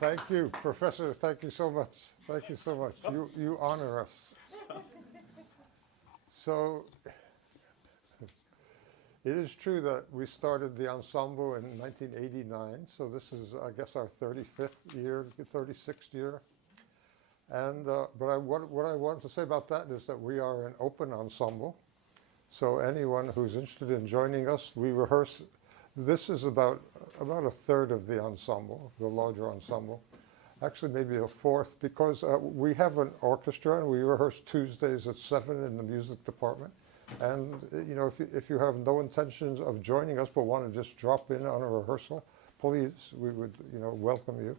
Thank you, Professor. Thank you so much. Thank you so much. You honor us. So it is true that we started the ensemble in 1989. So this is, I guess, our 35th year, 36th year. And what I want to say about that is that we are an open ensemble. So anyone who's interested in joining us, we rehearse. This is about a third of the ensemble, the larger ensemble. Actually, maybe a fourth, because we have an orchestra and we rehearse Tuesdays at 7 in the music department. And you know, if you have no intentions of joining us but want to just drop in on a rehearsal, please, we would welcome you.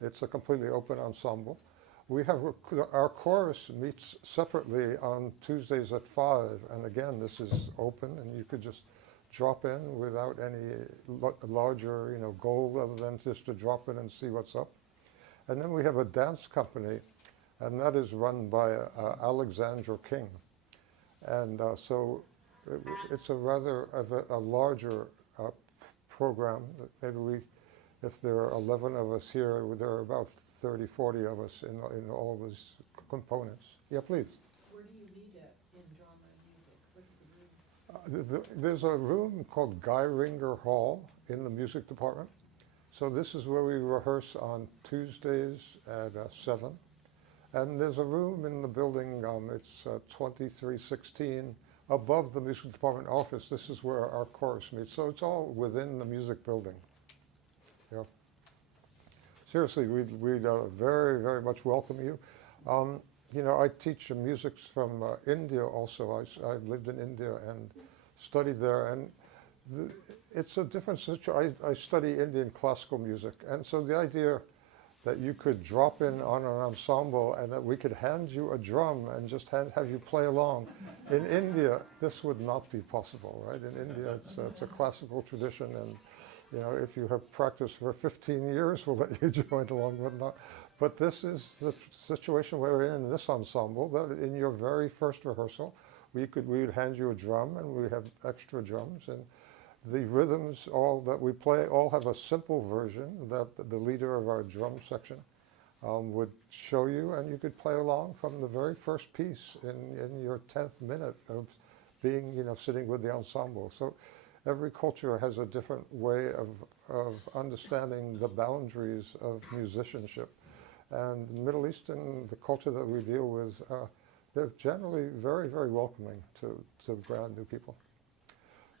It's a completely open ensemble. We have our chorus meets separately on Tuesdays at 5, and again, this is open, and you could just drop in without any larger goal other than just to drop in and see what's up. And then we have a dance company, and that is run by Alexandra King. And so it's a rather a larger program. Maybe if there are 11 of us here, there are about 30, 40 of us in all these components. Yeah, please. Where do you meet at in drama and music? What's the room? There's a room called Guy Ringer Hall in the music department. So this is where we rehearse on Tuesdays at 7. And there's a room in the building, it's 2316, above the music department office. This is where our chorus meets. So it's all within the music building. Yeah. Seriously, we'd very, very much welcome you. I teach music from India also. I lived in India and studied there. And it's a different situation. I study Indian classical music. And so the idea that you could drop in on an ensemble and that we could hand you a drum and just have you play along. In India, this would not be possible, right? In India, it's a classical tradition, and if you have practiced for 15 years, we'll let you join along with that. But this is the situation we're in this ensemble, that in your very first rehearsal, we would hand you a drum, and we have extra drums, and the rhythms all that we play all have a simple version that the leader of our drum section would show you, and you could play along from the very first piece in your 10th minute of being, sitting with the ensemble. So every culture has a different way of understanding the boundaries of musicianship. And Middle Eastern, the culture that we deal with, they're generally very, very welcoming to brand new people.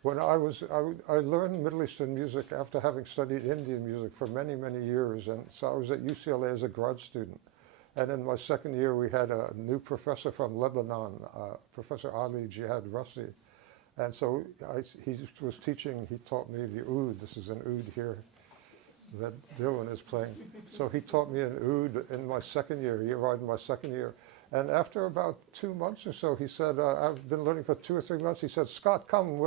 When I learned Middle Eastern music after having studied Indian music for many, many years. And so I was at UCLA as a grad student. And in my second year, we had a new professor from Lebanon, Professor Ali Jihad Rassi. And so he was teaching, he taught me the oud. This is an oud here that Dylan is playing. So he taught me an oud in my second year. He arrived in my second year. And after about 2 months or so, he said, I've been learning for 2 or 3 months. He said, Scott, come,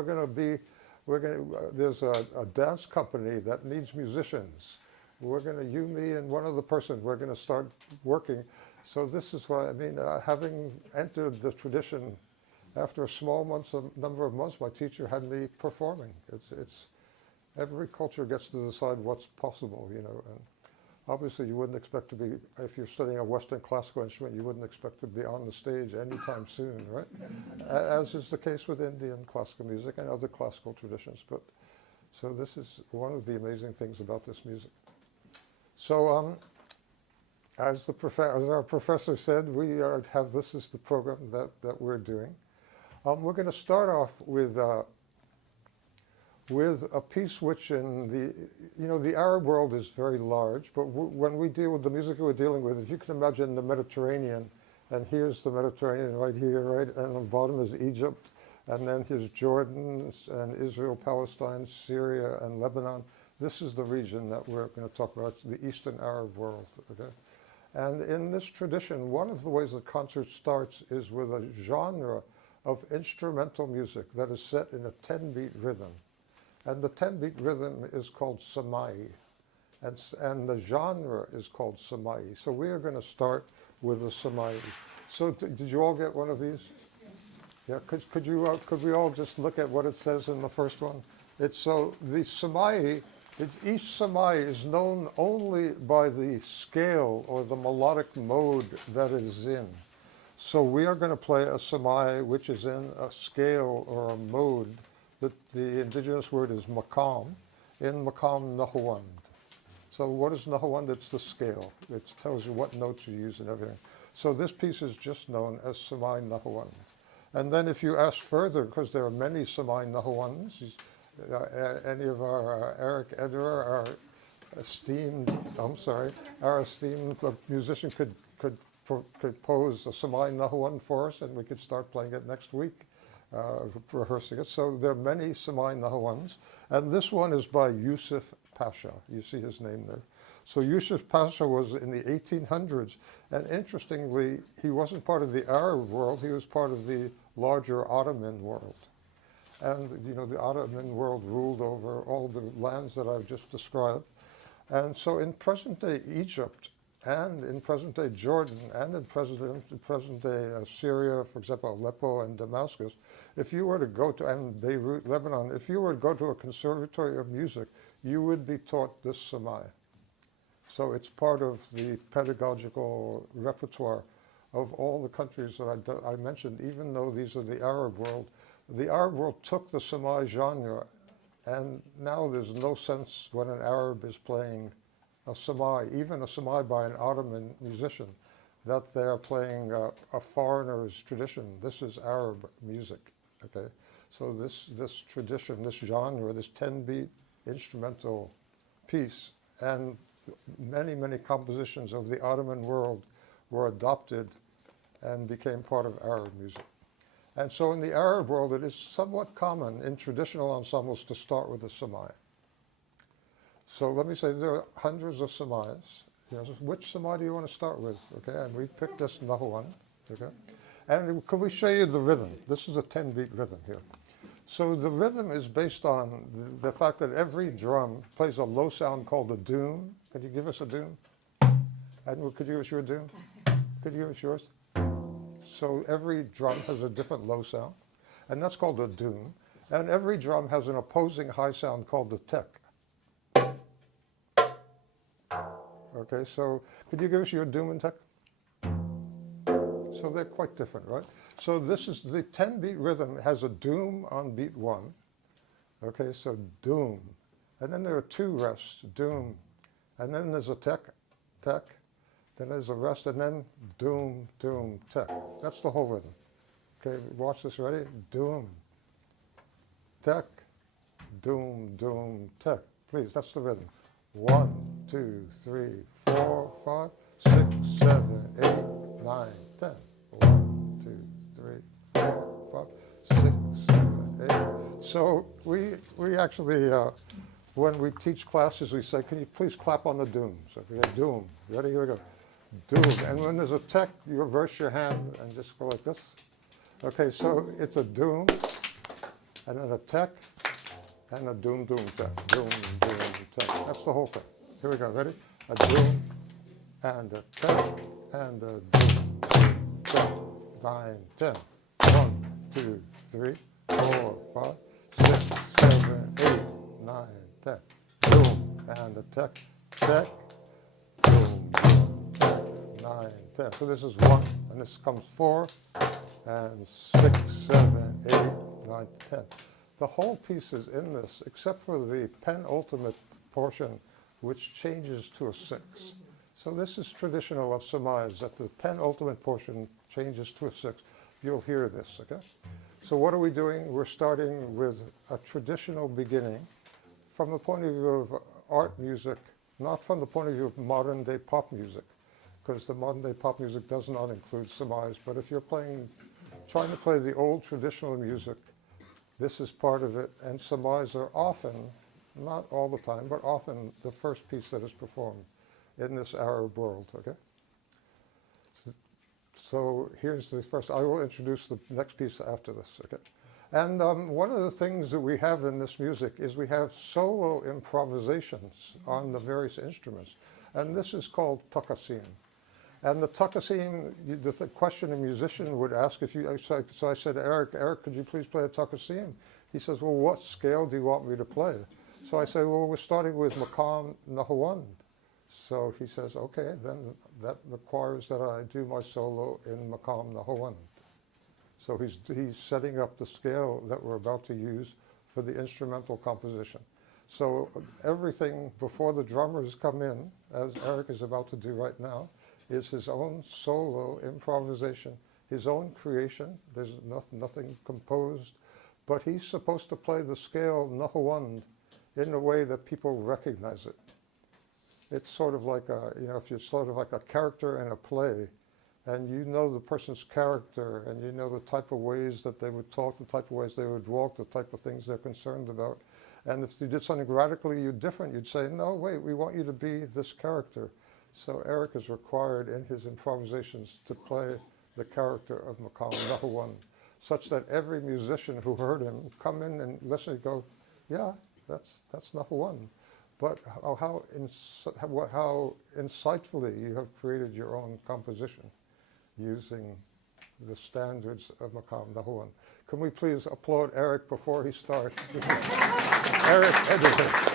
there's a dance company that needs musicians. You, me, and one other person, we're going to start working. So this is what I mean, having entered the tradition, after a small number of months, my teacher had me performing. It's every culture gets to decide what's possible, And obviously, you wouldn't expect to be, if you're studying a Western classical instrument, you wouldn't expect to be on the stage anytime soon, right? As is the case with Indian classical music and other classical traditions. So this is one of the amazing things about this music. So as our professor said, this is the program that we're doing. We're going to start off with a piece which the Arab world is very large, but when we deal with the music we're dealing with, if you can imagine the Mediterranean, and here's the Mediterranean right here, right, and on the bottom is Egypt, and then here's Jordan and Israel, Palestine, Syria, and Lebanon. This is the region that we're going to talk about, the Eastern Arab world, okay? And in this tradition, one of the ways the concert starts is with a genre of instrumental music that is set in a 10-beat rhythm. And the 10-beat rhythm is called Samai, and the genre is called Samai. So we are going to start with the Samai. So did you all get one of these? Yeah. Could we all just look at what it says in the first one? The Samai Each samai is known only by the scale or the melodic mode that it is in. So we are going to play a samai which is in a scale or a mode that the indigenous word is maqam, in maqam nahawand. So what is nahawand? It's the scale. It tells you what notes you use and everything. So this piece is just known as samai nahawand. And then if you ask further, because there are many samai nahawands, any of our Eric Eder, our esteemed musician could pose a samai nahawand for us, and we could start playing it next week, rehearsing it. So there are many samai nahawands, and this one is by Yusuf Pasha. You see his name there. So Yusuf Pasha was in the 1800s, and interestingly, he wasn't part of the Arab world, he was part of the larger Ottoman world. And, you know, the Ottoman world ruled over all the lands that I've just described. And so in present-day Egypt, and in present-day Jordan, and in present-day Syria, for example, Aleppo and Damascus, if you were to go to, and Beirut, Lebanon, if you were to go to a conservatory of music, you would be taught this samai. So it's part of the pedagogical repertoire of all the countries that I mentioned, even though these are the Arab world. The Arab world took the samai genre, and now there's no sense when an Arab is playing a samai, even a samai by an Ottoman musician, that they are playing a foreigner's tradition. This is Arab music, okay? So this tradition, this genre, this 10-beat instrumental piece, and many, many compositions of the Ottoman world were adopted and became part of Arab music. And so in the Arab world, it is somewhat common in traditional ensembles to start with a samai. So let me say there are hundreds of samais. You know, which samai do you want to start with? Okay, and we picked this Nahawand. Okay, and could we show you the rhythm? This is a 10-beat rhythm here. So the rhythm is based on the fact that every drum plays a low sound called a doom. Could you give us a doom? And could you give us your doom? Could you give us yours? So every drum has a different low sound, and that's called a doom. And every drum has an opposing high sound called the tek. Okay, so could you give us your doom and tek? So they're quite different, right? So this is the 10-beat rhythm has a doom on beat 1. Okay, so doom. And then there are 2 rests, doom. And then there's a tek, tek. Then there's a rest, and then doom, doom, tek. That's the whole rhythm. Okay, watch this, ready? Doom, tek, doom, doom, tek. Please, that's the rhythm. 1, 2, 3, 4, 5, 6, 7, 8, 9, 10. 1, 2, 3, 4, 5, 6, 7, 8. So we actually, when we teach classes, we say, can you please clap on the doom? So we say doom. Ready? Here we go. Doom. And when there's a tek, you reverse your hand and just go like this. Okay, so it's a doom, and then a tek, and a doom, doom, tek. Doom, doom, tek. That's the whole thing. Here we go. Ready? A doom, and a tek, and a doom, doom, tek. 9, 10. 1, 2, 3, 4, 5, 6, 7, 8, 9, 10. Doom, and a tek, tek, doom, doom, tek. 9, 10. So this is 1, and this comes 4, and 6, 7, 8, 9, 10. The whole piece is in this, except for the penultimate portion, which changes to a 6. So this is traditional of samais, that the penultimate portion changes to a 6. You'll hear this, okay? So what are we doing? We're starting with a traditional beginning from the point of view of art music, not from the point of view of modern-day pop music, because the modern-day pop music does not include samais. But if you're trying to play the old traditional music, this is part of it, and samais are often, not all the time, but often the first piece that is performed in this Arab world, okay? So here's the first. I will introduce the next piece after this, okay? And one of the things that we have in this music is we have solo improvisations on the various instruments, and this is called takasim. And the takasim, the question a musician would ask if you, so I said, Eric, could you please play a takasim? He says, well, what scale do you want me to play? So I say, well, we're starting with Maqam Nahawand. So he says, okay, then that requires that I do my solo in Maqam Nahawand. So he's setting up the scale that we're about to use for the instrumental composition. So everything before the drummers come in, as Eric is about to do right now, is his own solo improvisation, his own creation. There's nothing composed, but he's supposed to play the scale Nahawand in a way that people recognize it. It's sort of like if you're sort of like a character in a play, and you know the person's character, and you know the type of ways that they would talk, the type of ways they would walk, the type of things they're concerned about. And if you did something radically different, you'd say, no, wait, we want you to be this character. So Eric is required in his improvisations to play the character of Maqam Nahawand, such that every musician who heard him come in and listen and go, yeah, that's Nahawand. But how insightfully you have created your own composition using the standards of Maqam Nahawand. Can we please applaud Eric before he starts? Eric Editor.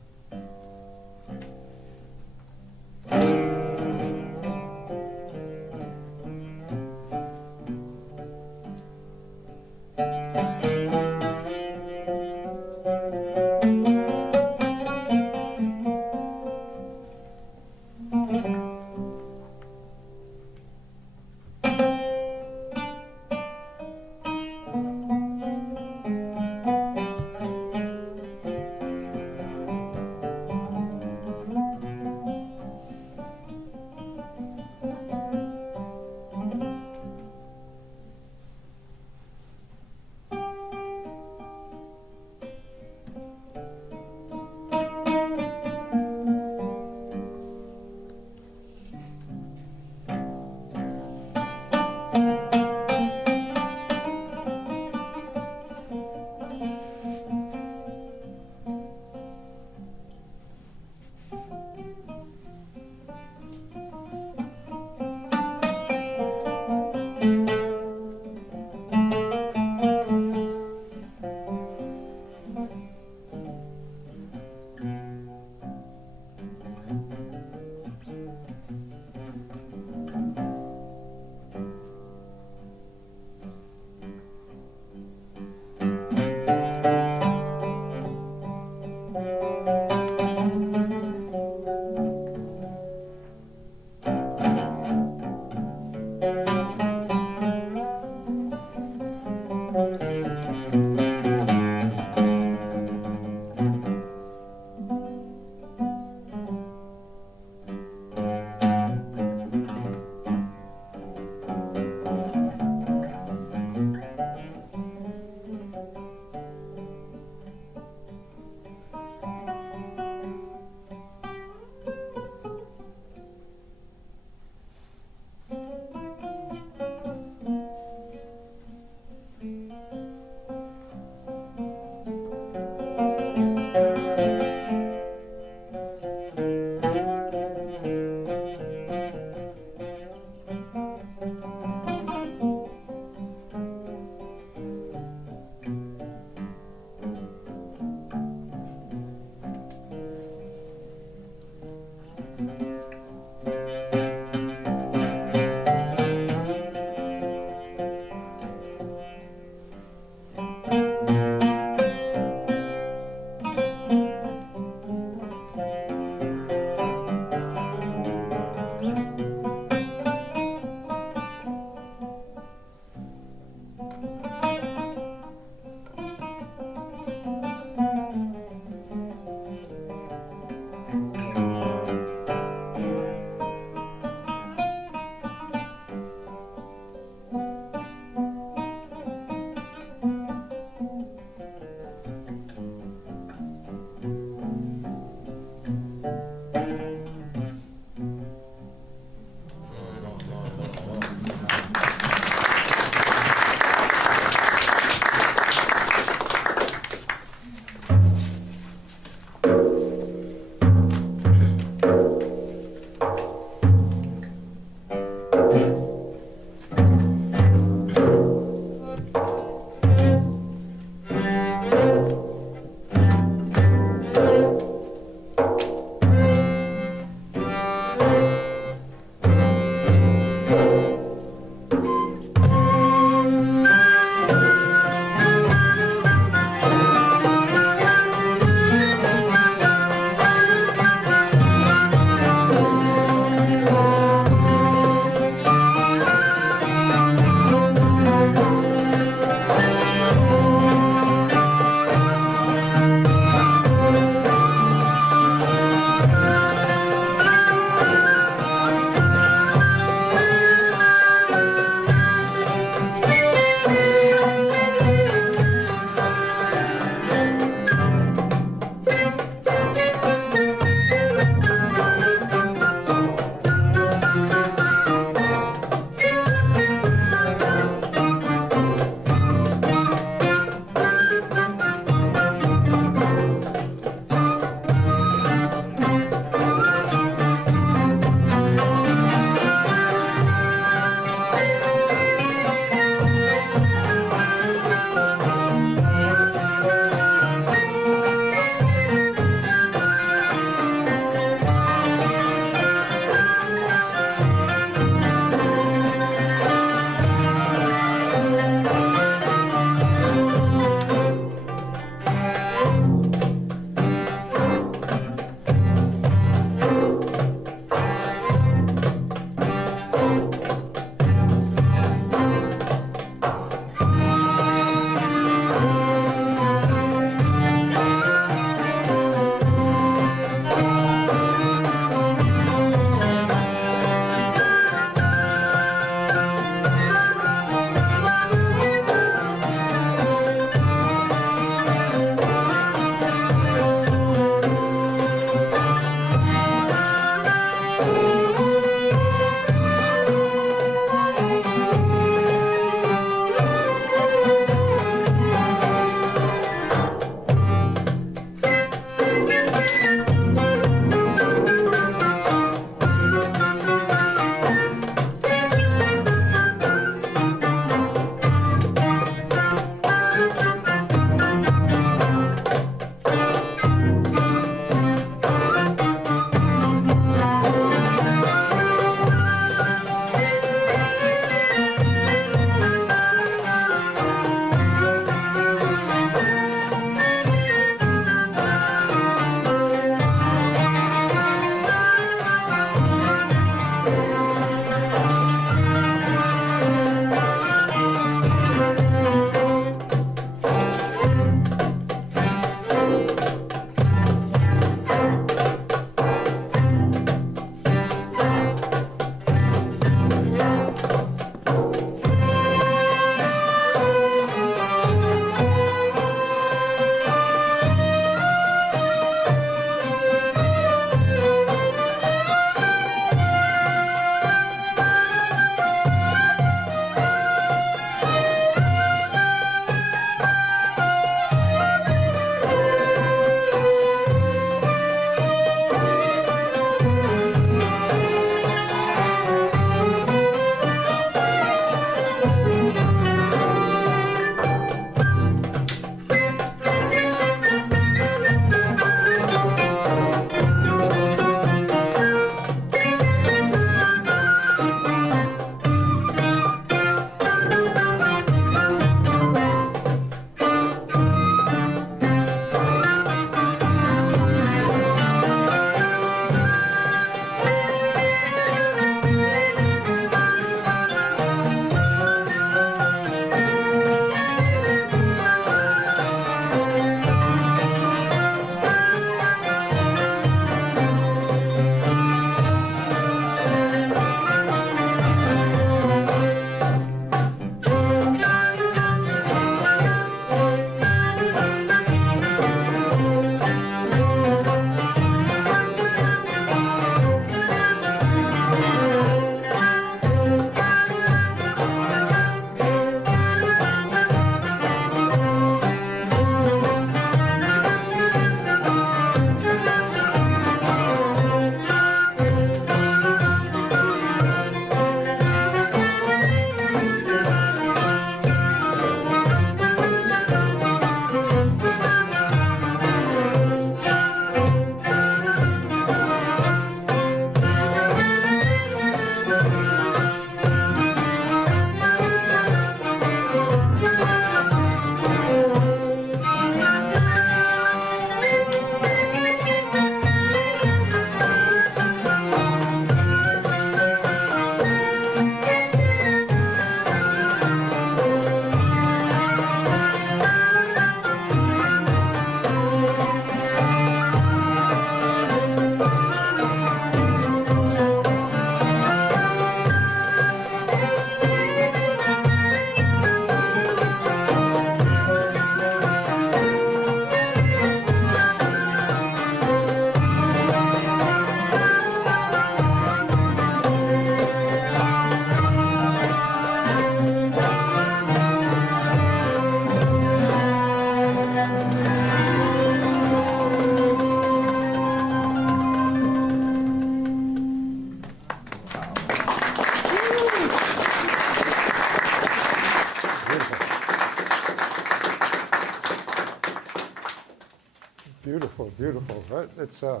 Beautiful, beautiful, right? It's a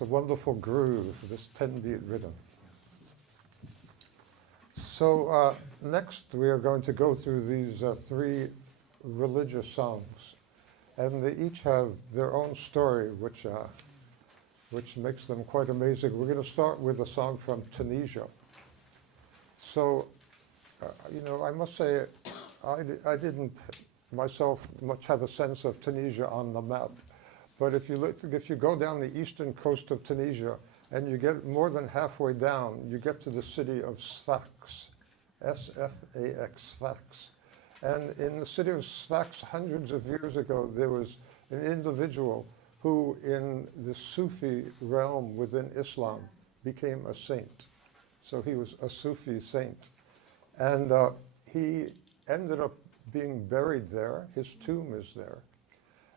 wonderful groove, this 10-beat rhythm. So next we are going to go through these three religious songs, and they each have their own story, which makes them quite amazing. We're going to start with a song from Tunisia. So, I must say, I didn't myself much have a sense of Tunisia on the map, but if you go down the eastern coast of Tunisia and you get more than halfway down, you get to the city of Sfax, S-F-A-X, Sfax. And in the city of Sfax, hundreds of years ago, there was an individual who, in the Sufi realm within Islam, became a saint. So he was a Sufi saint. And he ended up being buried there. His tomb is there.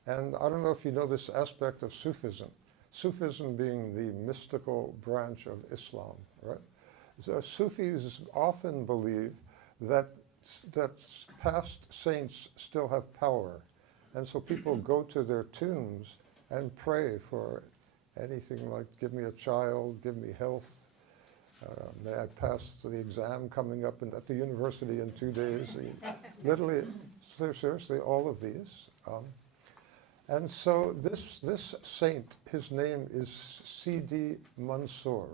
And I don't know if you know this aspect of Sufism. Sufism being the mystical branch of Islam, right? So Sufis often believe that past saints still have power. And so people go to their tombs and pray for anything like, give me a child, give me health, may I pass the exam coming up at the university in 2 days. Literally, seriously, all of these. And so this saint, his name is Sidi Mansour.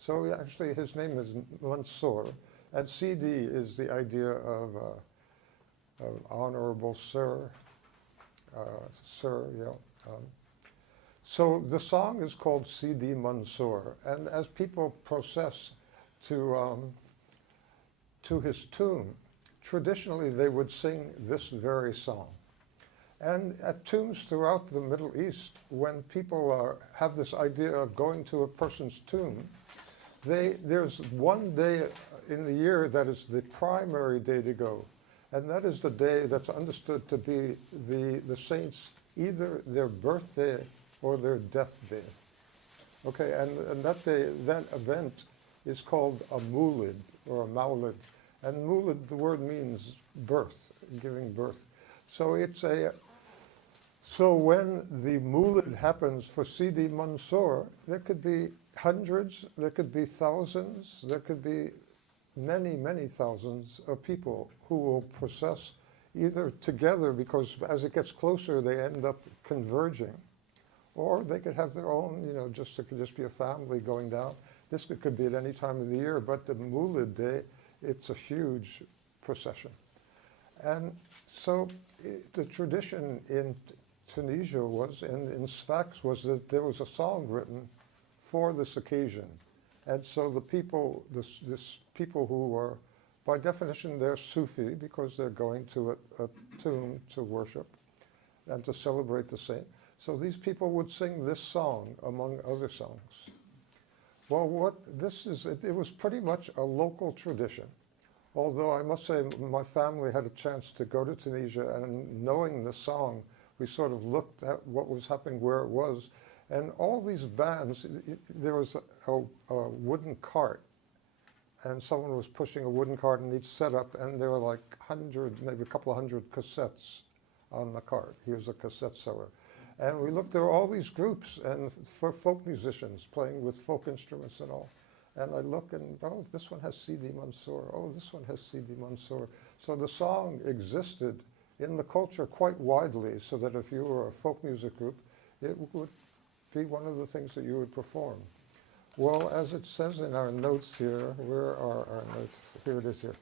So actually his name is Mansour, and Sidi is the idea of honorable sir, so the song is called Sidi Mansour, and as people process to his tomb, traditionally they would sing this very song. And at tombs throughout the Middle East, when people have this idea of going to a person's tomb, there's one day in the year that is the primary day to go. And that is the day that's understood to be the saints, either their birthday or their death day. Okay, and that day, that event is called a mulid or a maulid. And mulid, the word means birth, giving birth. So so when the mulid happens for Sidi Mansour, there could be hundreds, there could be thousands, there could be many, many thousands of people who will process either together, because as it gets closer, they end up converging, or they could have their own, it could just be a family going down. This could be at any time of the year, but the Mulid day, it's a huge procession. And so the tradition in Tunisia was, and in Sfax, was that there was a song written for this occasion. And so the people, this people who were, by definition, they're Sufi because they're going to a tomb to worship and to celebrate the saint. So these people would sing this song among other songs. Well, it was pretty much a local tradition. Although I must say my family had a chance to go to Tunisia, and knowing the song, we sort of looked at what was happening where it was. And all these bands, there was a wooden cart, and someone was pushing a wooden cart in each setup, and there were like 100, maybe a couple of hundred cassettes on the cart. He was a cassette seller. And we looked, there were all these groups and for folk musicians playing with folk instruments and all. And I look and, oh, this one has Sidi Mansour. Oh, this one has Sidi Mansour. So the song existed in the culture quite widely, so that if you were a folk music group, it would be one of the things that you would perform. Well, as it says in our notes here, where are our notes? Here it is here.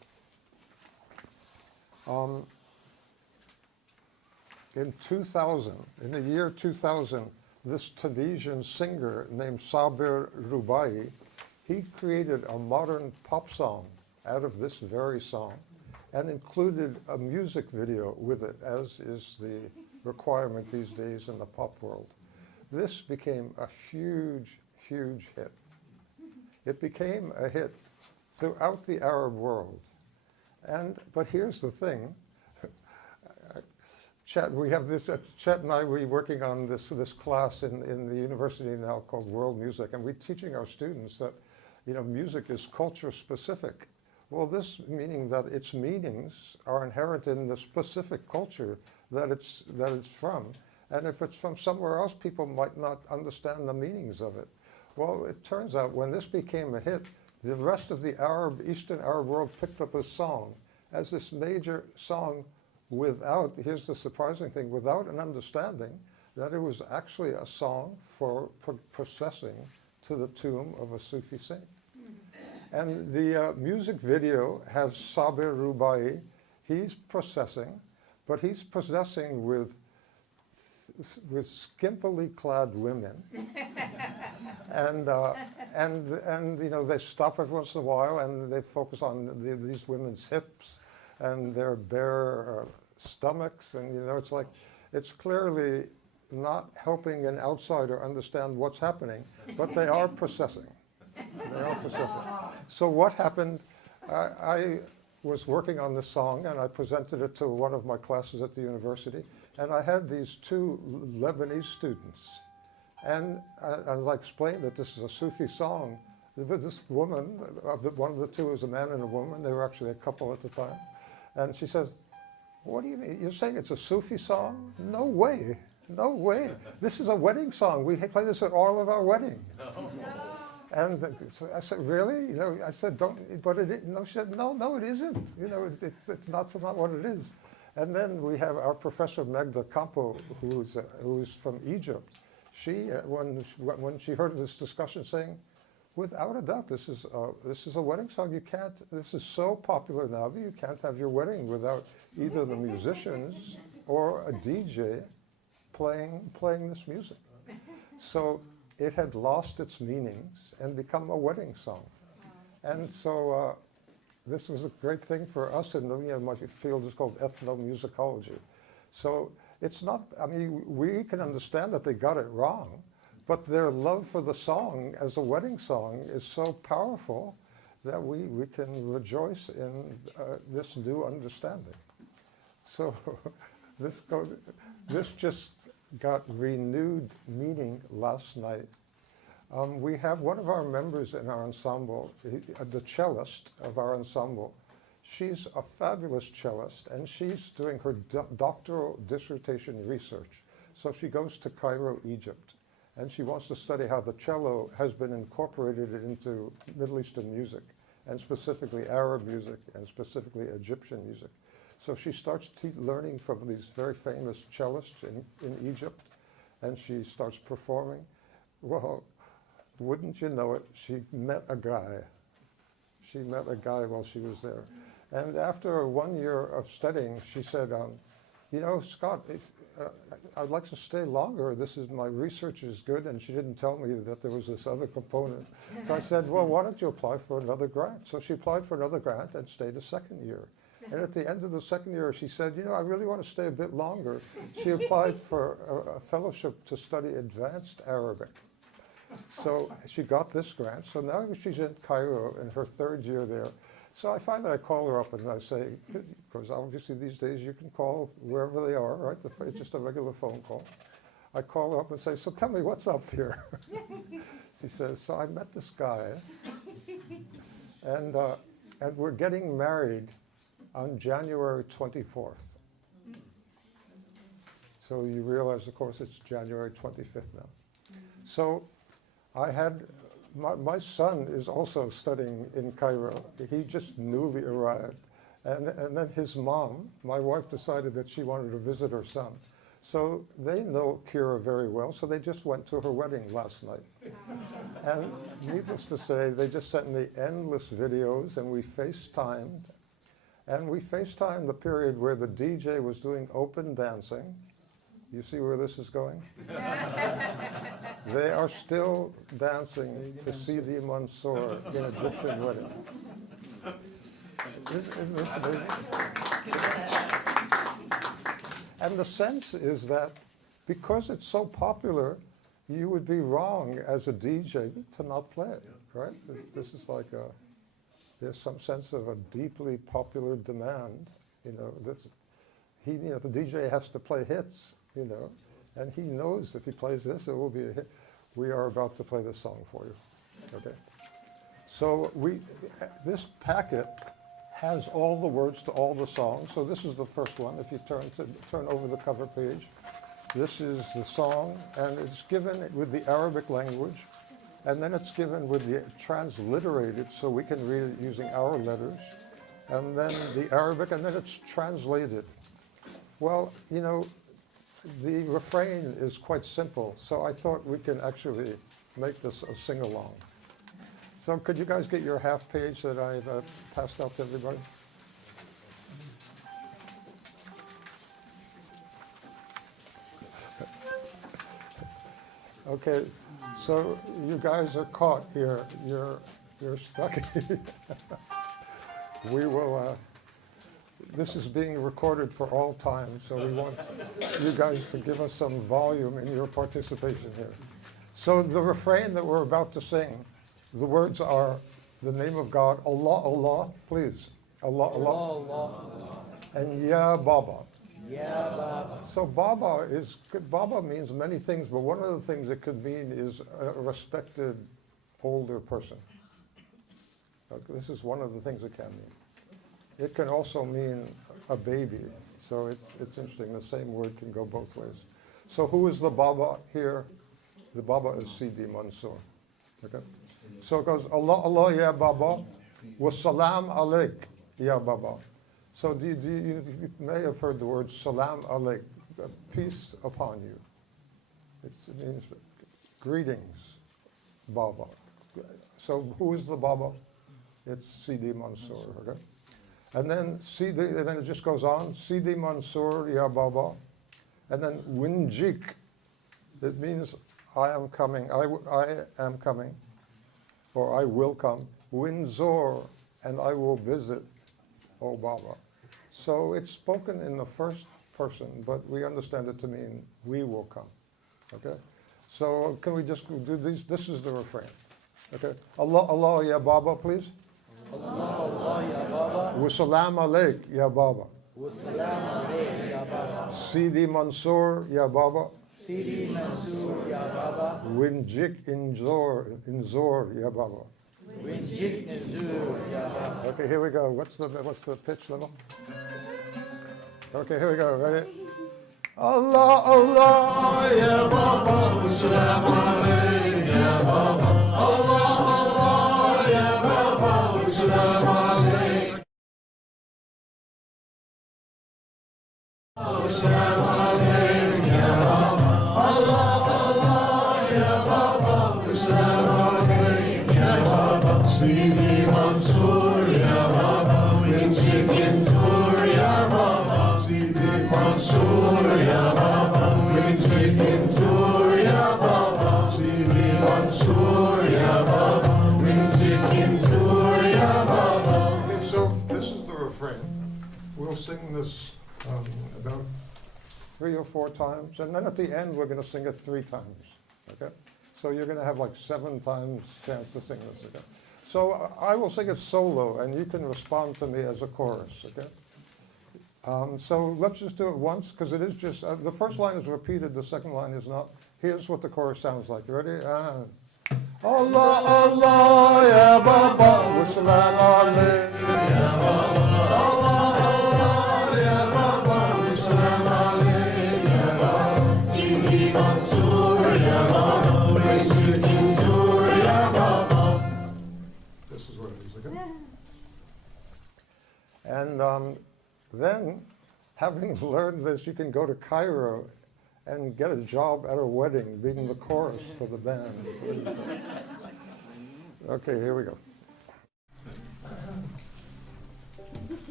In 2000, in the year 2000, this Tunisian singer named Sabir Rubai, he created a modern pop song out of this very song and included a music video with it, as is the requirement these days in the pop world. This became a huge, huge hit. It became a hit throughout the Arab world. But here's the thing. Chet, we have this, Chet and I, we're working on this class in the university now called World Music, and we're teaching our students that, music is culture specific. Well, this meaning that its meanings are inherent in the specific culture that it's from. And if it's from somewhere else, people might not understand the meanings of it. Well, it turns out when this became a hit, the rest of the Eastern Arab world picked up this song as this major song without, here's the surprising thing, without an understanding that it was actually a song for processing to the tomb of a Sufi saint. And the music video has Sabir Rubai. He's processing, but he's processing with skimpily clad women, and you know, they stop every once in a while and they focus on these women's hips and their bare stomachs, and you know, it's like, it's clearly not helping an outsider understand what's happening, but they are processing. They are processing. So what happened? I was working on this song and I presented it to one of my classes at the university. And I had these two Lebanese students, and as I explained that this is a Sufi song, this woman, one of the two is a man and a woman, they were actually a couple at the time, and she says, "What do you mean? You're saying it's a Sufi song? No way, no way. This is a wedding song. We play this at all of our weddings." No. And so I said, "Really?" You know, I said, "Don't," but it, no, she said, "No, it isn't. You know, it's not what it is." And then we have our Professor Megda Campo, who's from Egypt. She, when she heard this discussion, saying, "Without a doubt, this is a wedding song. You can't. This is so popular now that you can't have your wedding without either the musicians or a DJ playing this music." So it had lost its meanings and become a wedding song, and so. This was a great thing for us, and you know, my field is called ethnomusicology. So it's not, I mean, we can understand that they got it wrong, but their love for the song as a wedding song is so powerful that we can rejoice in this new understanding. So this just got renewed meaning last night. We have one of our members in our ensemble, the cellist of our ensemble. She's a fabulous cellist, and she's doing her doctoral dissertation research. So she goes to Cairo, Egypt, and she wants to study how the cello has been incorporated into Middle Eastern music, and specifically Arab music, and specifically Egyptian music. So she starts learning from these very famous cellists in Egypt, and she starts performing. Well, wouldn't you know it, she met a guy. She met a guy while she was there. And after 1 year of studying, she said, "You know, Scott, I'd like to stay longer. My research is good," and she didn't tell me that there was this other component. So I said, "Well, why don't you apply for another grant?" So she applied for another grant and stayed a second year. And at the end of the second year, she said, "You know, I really want to stay a bit longer." She applied for a fellowship to study advanced Arabic. So she got this grant. So now she's in Cairo in her third year there. So I find that I call her up and I say, because obviously these days you can call wherever they are, right? It's just a regular phone call. I call her up and say, "So tell me what's up here." She says, "So I met this guy, and we're getting married on January 24th. So you realize, of course, it's January 25th now. So I had, my son is also studying in Cairo. He just newly arrived. And then his mom, my wife, decided that she wanted to visit her son. So they know Kira very well, so they just went to her wedding last night. And needless to say, they just sent me endless videos, and we FaceTimed. And we FaceTimed the period where the DJ was doing open dancing. You see where this is going? They are still dancing to Sidi Mansour in Egyptian weddings. And the sense is that because it's so popular, you would be wrong as a DJ to not play it, right? This is like there's some sense of a deeply popular demand, you know, the DJ has to play hits, you know, and he knows if he plays this, it will be a hit. We are about to play this song for you, okay? So this packet has all the words to all the songs. So this is the first one. If you turn over the cover page, This is the song, and it's given with the Arabic language, and then it's given with the transliterated, so we can read it using our letters, and then the Arabic, and then it's translated. Well, you know, the refrain is quite simple, so I thought we can actually make this a sing-along. So could you guys get your half page that I've passed out to everybody? Okay, so you guys are caught here. You're stuck. We will. This is being recorded for all time, so we want you guys to give us some volume in your participation here. So the refrain that we're about to sing, the words are the name of God, Allah, Allah, please. Allah, Allah. Allah. And Ya Baba. Ya Baba. So Baba means many things, but one of the things it could mean is a respected older person. This is one of the things it can mean. It can also mean a baby. So it's interesting. The same word can go both ways. So who is the Baba here? The Baba is Sidi Mansour. Okay? So it goes, Allah, Allah, Ya Baba, wa salam alaik, Ya Baba. So you may have heard the word salam alaik, peace upon you. It means greetings, Baba. So who is the Baba? It's Sidi Mansour. Okay? And then it just goes on, Sidi Mansour, Ya Baba. And then Winjik, it means I am coming, I am coming, or I will come. Winzor, and I will visit, O Baba. So it's spoken in the first person, but we understand it to mean we will come. Okay? So can we just do these? This is the refrain. Okay? Allah, Allah, Ya Baba, please. Allah, Allah, Ya Baba. Wa salam alaik, Ya Baba. Wa salam alayk, Ya Baba. Sidi Mansour, Ya Baba. Sidi Mansour, Ya Baba. Winjik inzor, Ya Baba. Winjik inzur, Ya Baba. Okay, here we go. What's the pitch level? Okay, here we go. Ready? Allah, Allah, Ya Baba. Wa salam alaik, Ya Baba. Allah, Allah, Ya Baba. Wa salam alaik. Wa salam alaik, Ya Baba. Allah, Allah, Ya Baba. Wa salam alaik, Ya Baba. Sidi Mansour, Ya Baba. Winjik inzur, Ya Baba. Sidi Mansour, Ya Baba. Winjik inzur, Ya Baba. Sidi Mansour, Ya Baba. Winjik inzur, Ya Baba. Okay, so this is the refrain. We'll sing this about 3 or 4 times, and then at the end we're going to sing it 3 times. Okay, so you're going to have like 7 times chance to sing this again. So I will sing it solo, and you can respond to me as a chorus. Okay. So let's just do it once, because it is just the first line is repeated, the second line is not. Here's what the chorus sounds like. You ready? Allah, Allah, Ya Baba, wa salam alayk, Ya Baba. Allah, Allah, Ya Baba, wa salam alayk, Ya Baba. Sidi Mansour, Ya Baba, Winjik inzur, Ya Baba. This is what it is again. And then, having learned this, you can go to Cairo and get a job at a wedding, being the chorus for the band. Okay, here we go.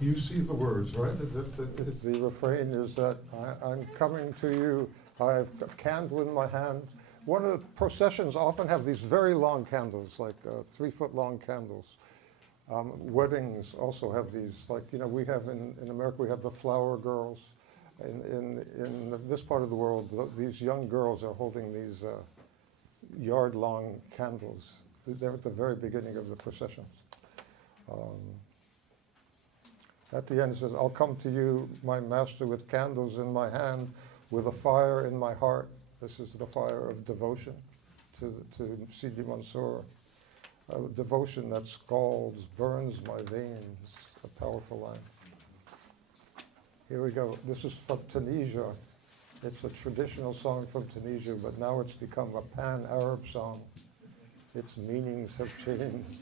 You see the words, right? The refrain is that I'm coming to you, I have a candle in my hand. One of the processions often have these very long candles, like 3-foot long candles. Weddings also have these, like, you know, we have in America, we have the flower girls. In this part of the world, these young girls are holding these yard-long candles. They're at the very beginning of the processions. At the end it says, I'll come to you, my master, with candles in my hand, with a fire in my heart. This is the fire of devotion to Sidi Mansour. a devotion that scalds, burns my veins, a powerful line. Here we go. This is from Tunisia. It's a traditional song from Tunisia, but now it's become a pan-Arab song. Its meanings have changed.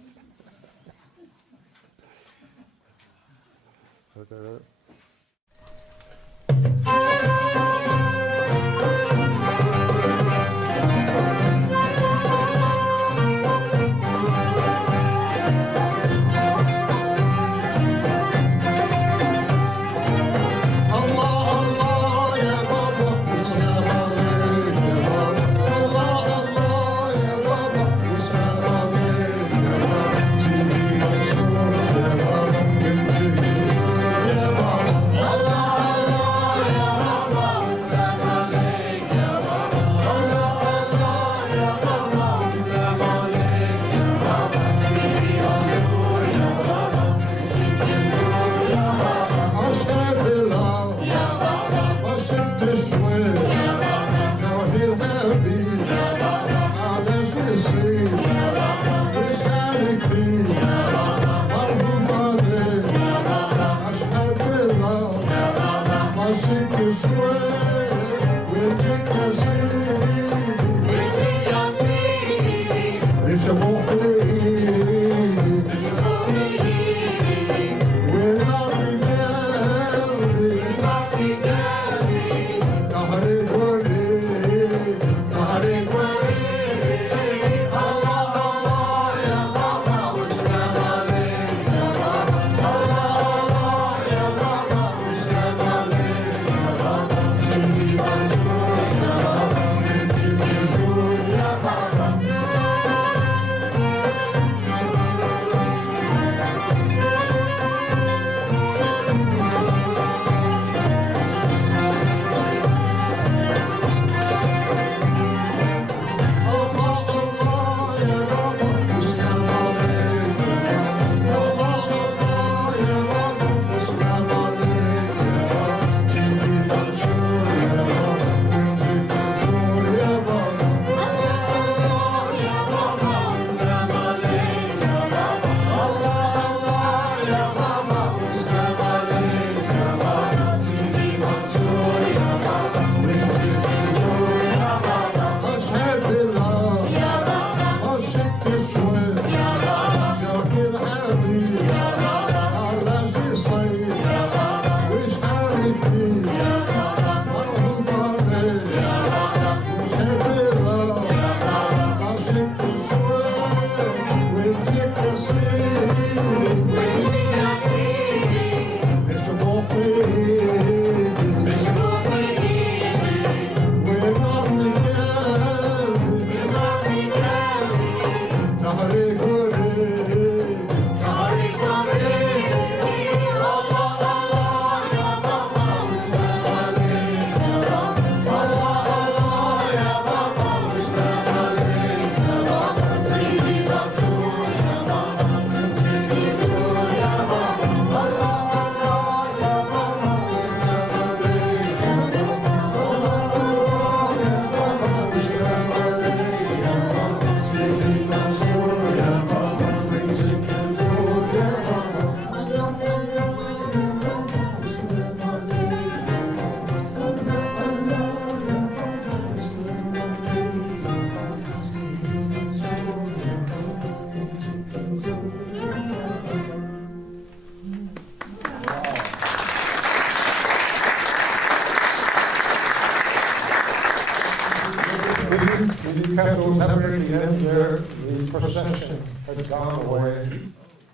Castles happening at the end there, the procession had gone away.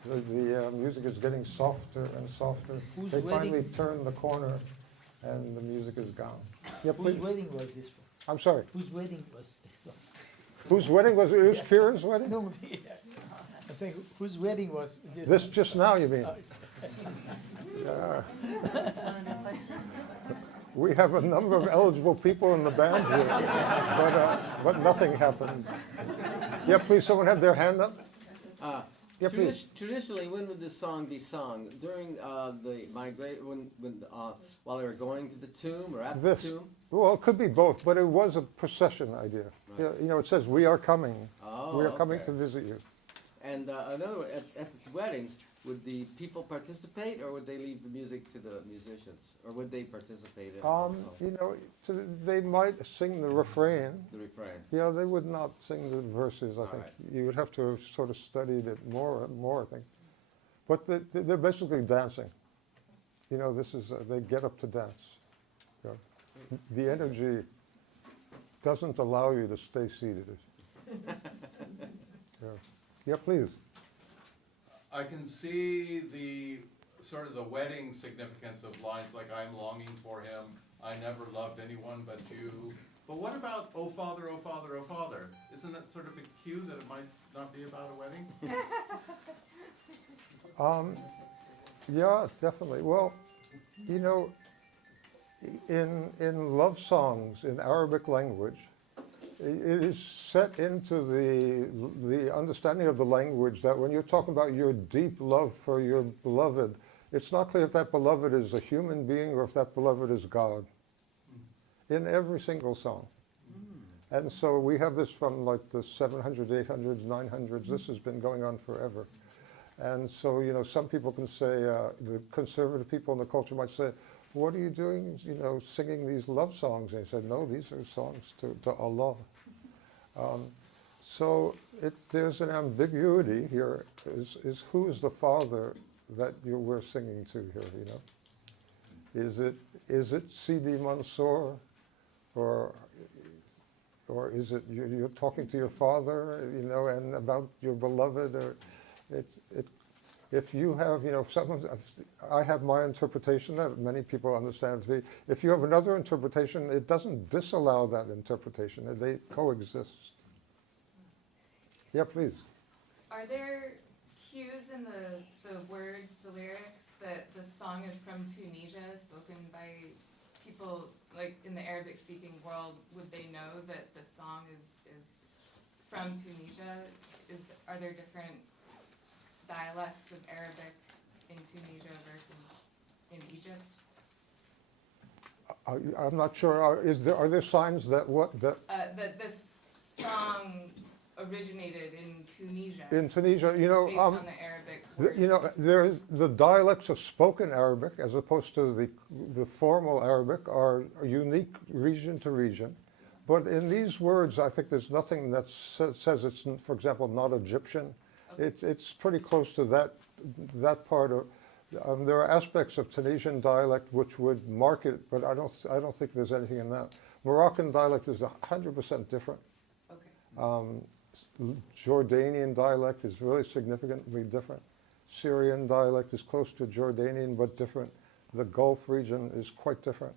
The music is getting softer and softer. They finally turn the corner and the music is gone. Yeah, Whose please. wedding was this one? I'm sorry. Whose wedding was this one? Whose wedding was it? It was Kieran's wedding? No, I'm saying, whose wedding was this? This just now, you mean? Yeah. We have a number of eligible people in the band here, but nothing happened. Yeah, please, someone have their hand up? Yeah, please. Traditionally, when would this song be sung? During the migration, while they were going to the tomb or at the tomb? Well, it could be both, but it was a procession idea. Right. Yeah, you know, it says, "We are coming. Oh, We are coming okay. to visit you." And another one, at these weddings, would the people participate, or would they leave the music to the musicians, or would they participate in it also? You know, they might sing the refrain. The refrain. Yeah, they would not sing the verses. I think right. you would have to have sort of studied it more, I think. But they're basically dancing. You know, this is they get up to dance. You know, the energy doesn't allow you to stay seated. Yeah. Yeah, please. I can see the sort of the wedding significance of lines like "I'm longing for him," "I never loved anyone but you." But what about "Oh Father, oh Father, oh Father"? Isn't that sort of a cue that it might not be about a wedding? Yeah, definitely. Well, you know, in love songs in Arabic language, it is set into the understanding of the language that when you're talking about your deep love for your beloved, it's not clear if that beloved is a human being or if that beloved is God. In every single song. And so we have this from like the 700s, 800s, 900s. This has been going on forever. And so, you know, some people can say, the conservative people in the culture might say, what are you doing, you know, singing these love songs? And he said, no, these are songs to Allah. So there's an ambiguity here, is who is the father that we're singing to here, you know? Is it Sidi Mansour, or is it you're talking to your father, you know, and about your beloved, or if you have, you know, I have my interpretation that many people understand to be, if you have another interpretation, it doesn't disallow that interpretation. They coexist. Yeah, please. Are there cues in the words, the lyrics, that the song is from Tunisia, spoken by people like in the Arabic-speaking world? Would they know that the song is from Tunisia? Are there different dialects of Arabic in Tunisia versus in Egypt? I'm not sure. Are there signs that that this song originated in Tunisia? In Tunisia, you know, based on the Arabic words. you know, the dialects of spoken Arabic, as opposed to the formal Arabic, are unique region to region. But in these words, I think there's nothing that says it's, for example, not Egyptian. Okay. It's pretty close to that part of. There are aspects of Tunisian dialect which would mark it, but I don't think there's anything in that. Moroccan dialect is 100% different. Okay. Jordanian dialect is really significantly different. Syrian dialect is close to Jordanian but different. The Gulf region is quite different.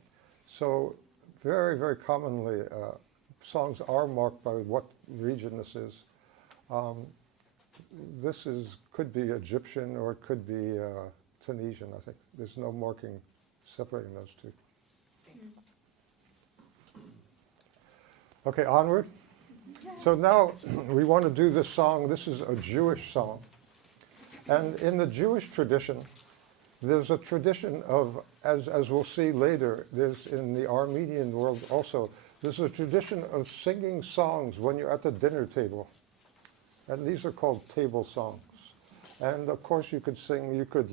So very, very commonly, songs are marked by what region this is. Could be Egyptian or it could be Tunisian, I think. There's no marking separating those two. Okay, onward. So now we want to do this song. This is a Jewish song. And in the Jewish tradition, there's a tradition of, as we'll see later, there's in the Armenian world also, there's a tradition of singing songs when you're at the dinner table. And these are called table songs. And of course you could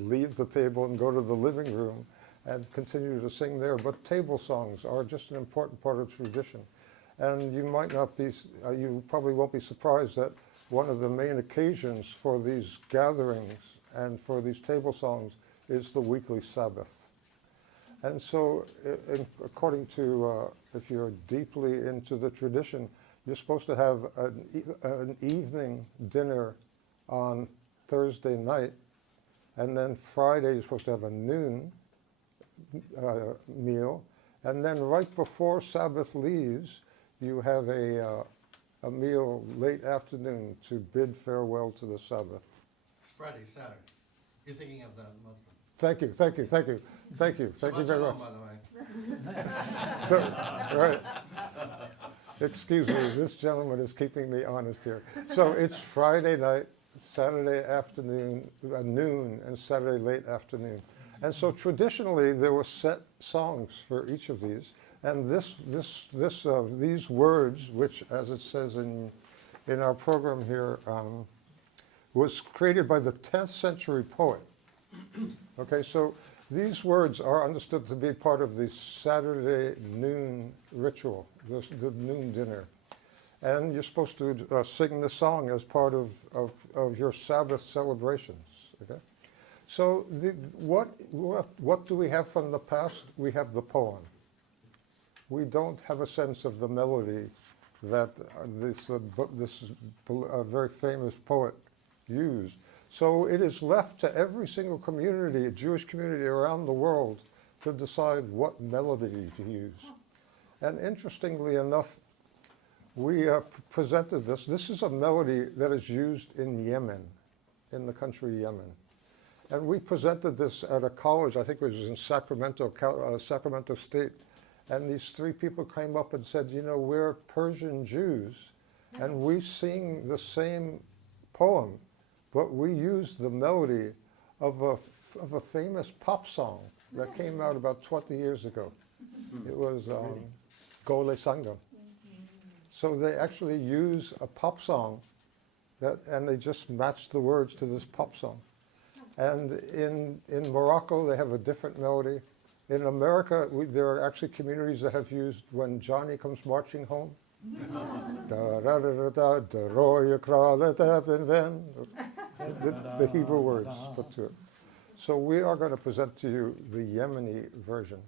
leave the table and go to the living room and continue to sing there. But table songs are just an important part of tradition. And you probably won't be surprised that one of the main occasions for these gatherings and for these table songs is the weekly Sabbath. And so, according to, if you're deeply into the tradition, you're supposed to have an evening dinner on Thursday night, and then Friday you're supposed to have a noon meal, and then right before Sabbath leaves, you have a meal late afternoon to bid farewell to the Sabbath. Friday, Saturday. You're thinking of the Muslim. Thank you very much. By the way. So, right. Excuse me, this gentleman is keeping me honest here. So it's Friday night, Saturday afternoon, noon, and Saturday late afternoon. And so traditionally there were set songs for each of these. And these words, which, as it says in our program here, was created by the 10th century poet. Okay, so these words are understood to be part of the Saturday noon ritual, the noon dinner. And you're supposed to sing the song as part of your Sabbath celebrations. Okay, so what do we have from the past? We have the poem. We don't have a sense of the melody that this very famous poet used. So it is left to every single community, Jewish community around the world, to decide what melody to use. And interestingly enough, we presented this. This is a melody that is used in Yemen, in the country Yemen. And we presented this at a college, I think it was in Sacramento State. And these three people came up and said, you know, we're Persian Jews, and we sing the same poem, but we use the melody of a famous pop song that came out about 20 years ago. It was Gole Sangam. So they actually use a pop song, and they just match the words to this pop song. And in Morocco, they have a different melody. In America, there are actually communities that have used When Johnny Comes Marching Home. The Hebrew words put to it. So we are going to present to you the Yemeni version.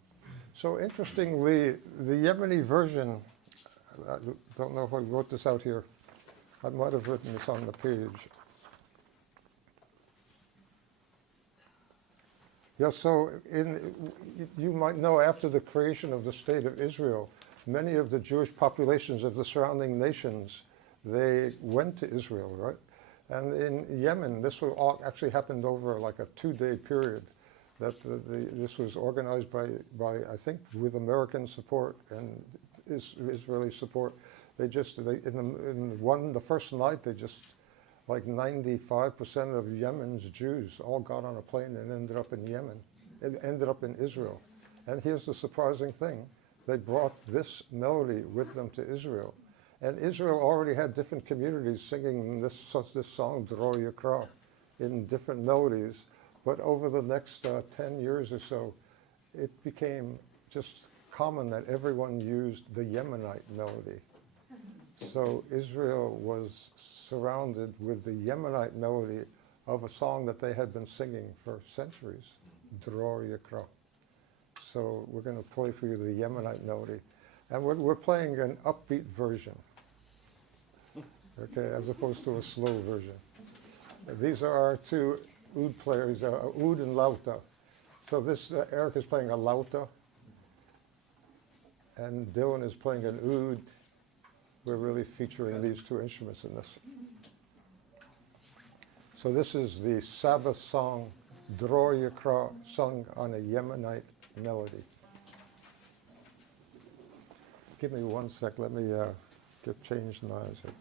So interestingly, the Yemeni version, I don't know if I wrote this out here. I might have written this on the page. Yeah, so you might know after the creation of the State of Israel, many of the Jewish populations of the surrounding nations, they went to Israel, right? And in Yemen, this actually happened over like a 2-day period. That this was organized by I think with American support and Israeli support. The first night they just, like 95% of Yemen's Jews all got on a plane and ended up in Yemen. It ended up in Israel. And here's the surprising thing. They brought this melody with them to Israel. And Israel already had different communities singing this song, Dro Yikra, in different melodies. But over the next 10 years or so, it became just common that everyone used the Yemenite melody. So Israel was surrounded with the Yemenite melody of a song that they had been singing for centuries, Dro Yikra. So we're going to play for you the Yemenite melody. And we're playing an upbeat version, okay, as opposed to a slow version. These are our two oud players, oud and lauta. So this, Eric is playing a lauta, and Dylan is playing an oud. We're really featuring these two instruments in this. So this is the Sabbath song, Dro Yikra, sung on a Yemenite melody. Give me 1 sec, let me get changed in eyes here.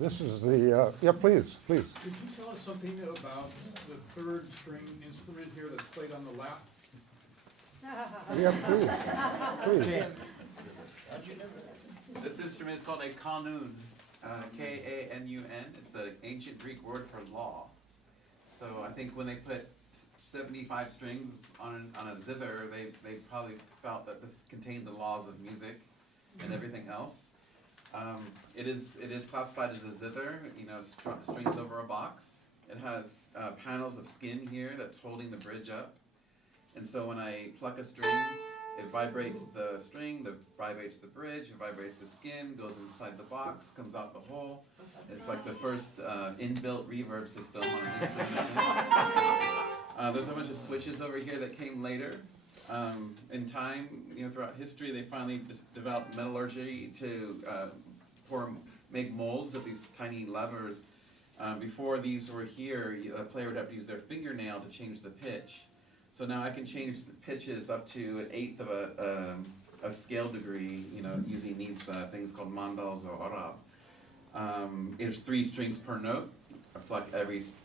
This is the, yeah, please. Could you tell us something about the third string instrument here that's played on the lap? Yeah, please. Jim, This instrument is called a kanun, K-A-N-U-N. It's an ancient Greek word for law. So I think when they put 75 strings on a zither, they probably felt that this contained the laws of music and everything else. It is classified as a zither, you know, strings over a box. It has panels of skin here that's holding the bridge up. And so when I pluck a string, it vibrates the string, vibrates the bridge, it vibrates the skin, goes inside the box, comes out the hole. It's like the first inbuilt reverb system on an instrument. There's a bunch of switches over here that came later. In time, you know, throughout history, they finally just developed metallurgy to make molds of these tiny levers. Before these were here, a player would have to use their fingernail to change the pitch. So now I can change the pitches up to 1/8 of a scale degree, you know, using these things called mandals or arab. There's 3 strings per note. I pluck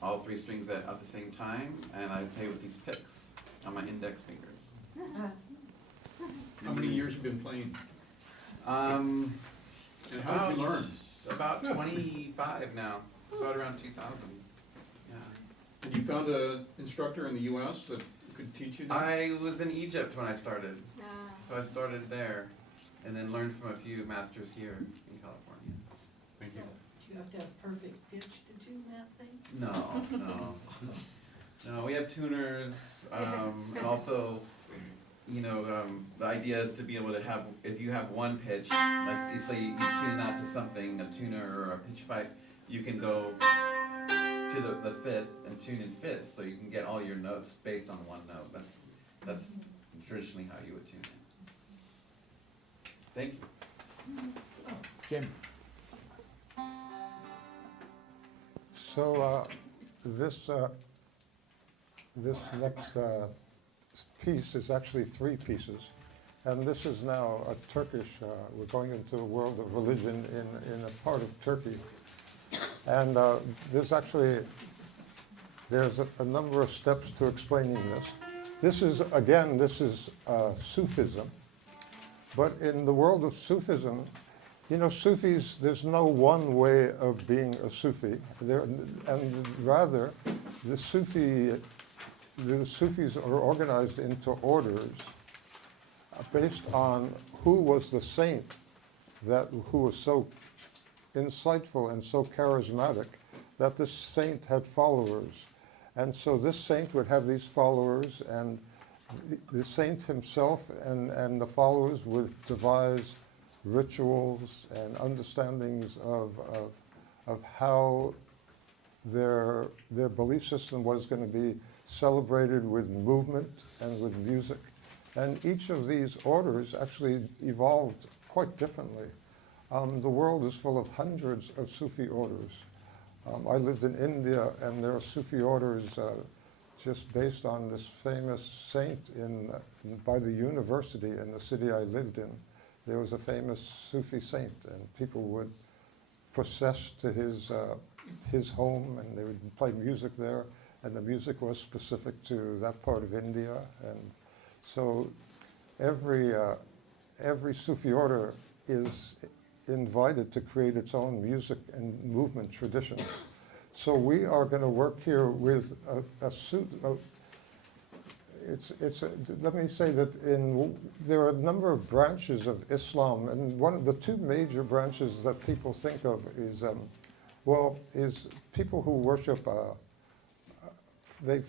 all 3 strings at the same time, and I play with these picks on my index fingers. How many years have you been playing? And how did you learn? About 25 now. Started around 2000. Yeah. And you found an instructor in the U.S. that could teach you that? I was in Egypt when I started, so I started there, and then learned from a few masters here in California. Thank you. Do you have to have perfect pitch to tune that thing? No. No, we have tuners, and also, you know, the idea is to be able to have, if you have one pitch, like you say you tune that to something, a tuner or a pitch pipe, you can go to the fifth and tune in fifths, so you can get all your notes based on one note. That's traditionally how you would tune it. Thank you. Jim. So this next piece is actually 3 pieces, and this is now a Turkish. We're going into a world of religion in a part of Turkey, and there's a number of steps to explaining this. This is Sufism, but in the world of Sufism, you know, Sufis, there's no one way of being a Sufi, and rather the Sufis are organized into orders based on who was the saint who was so insightful and so charismatic that this saint had followers. And so this saint would have these followers, and the saint himself and the followers would devise rituals and understandings of how their belief system was going to be celebrated with movement and with music. And each of these orders actually evolved quite differently. The world is full of hundreds of Sufi orders. I lived in India, and there are Sufi orders just based on this famous saint by the university in the city I lived in. There was a famous Sufi saint, and people would process to his home, and they would play music there, and the music was specific to that part of India. And so every Sufi order is invited to create its own music and movement traditions. So we are going to work here with let me say that there are a number of branches of Islam, and one of the 2 major branches that people think of is people who worship they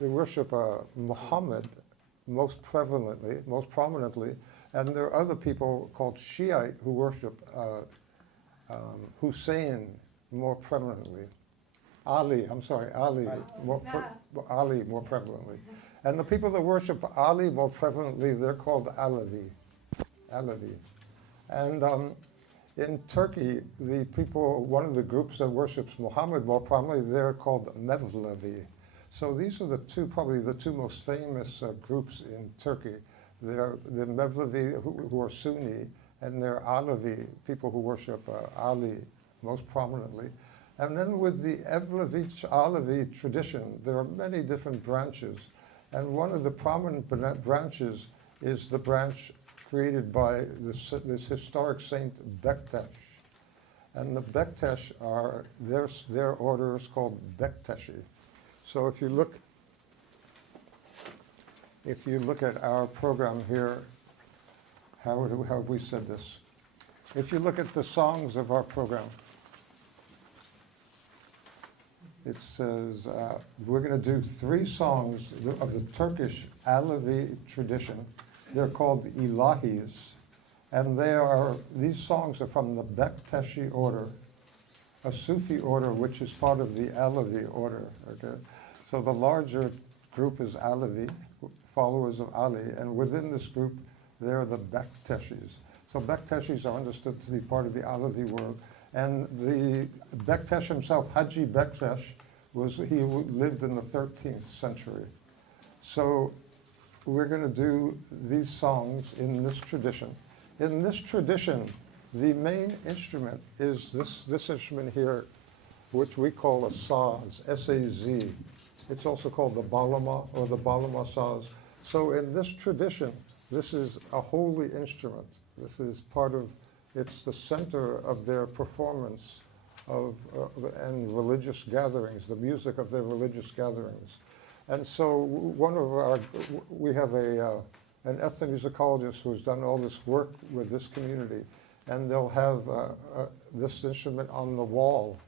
worship Muhammad most prominently, and there are other people called Shiite who worship Hussein more prevalently. Ali more prevalently. And the people that worship Ali more prevalently, they're called Alavi. And in Turkey, one of the groups that worships Muhammad more prominently, they're called Mevlevi. So these are probably the two most famous groups in Turkey. They're the Mevlevi who are Sunni, and they're Alavi, people who worship Ali most prominently. And then with the Evlevich Alevi tradition, there are many different branches. And one of the prominent branches is the branch created by this historic saint Bektash. And the Bektash are, their order is called Bektashi. So if you look at our program here, how have we said this? If you look at the songs of our program, it says we're going to do 3 songs of the Turkish Alevi tradition. They're called ilahis, and these songs are from the Bektashi order, a Sufi order which is part of the Alevi order. Okay, so the larger group is Alevi, followers of Ali, and within this group they're the Bektashis. So Bektashis are understood to be part of the Alevi world. And the Bektash himself, Haji Bektash, he lived in the 13th century. So we're going to do these songs in this tradition. In this tradition, the main instrument is this instrument here, which we call a saz, S-A-Z. It's also called the balama or the balama saz. So in this tradition, this is a holy instrument. This is it's the center of their performance and religious gatherings, the music of their religious gatherings. And so we have an ethnomusicologist who's done all this work with this community, and they'll have this instrument on the wall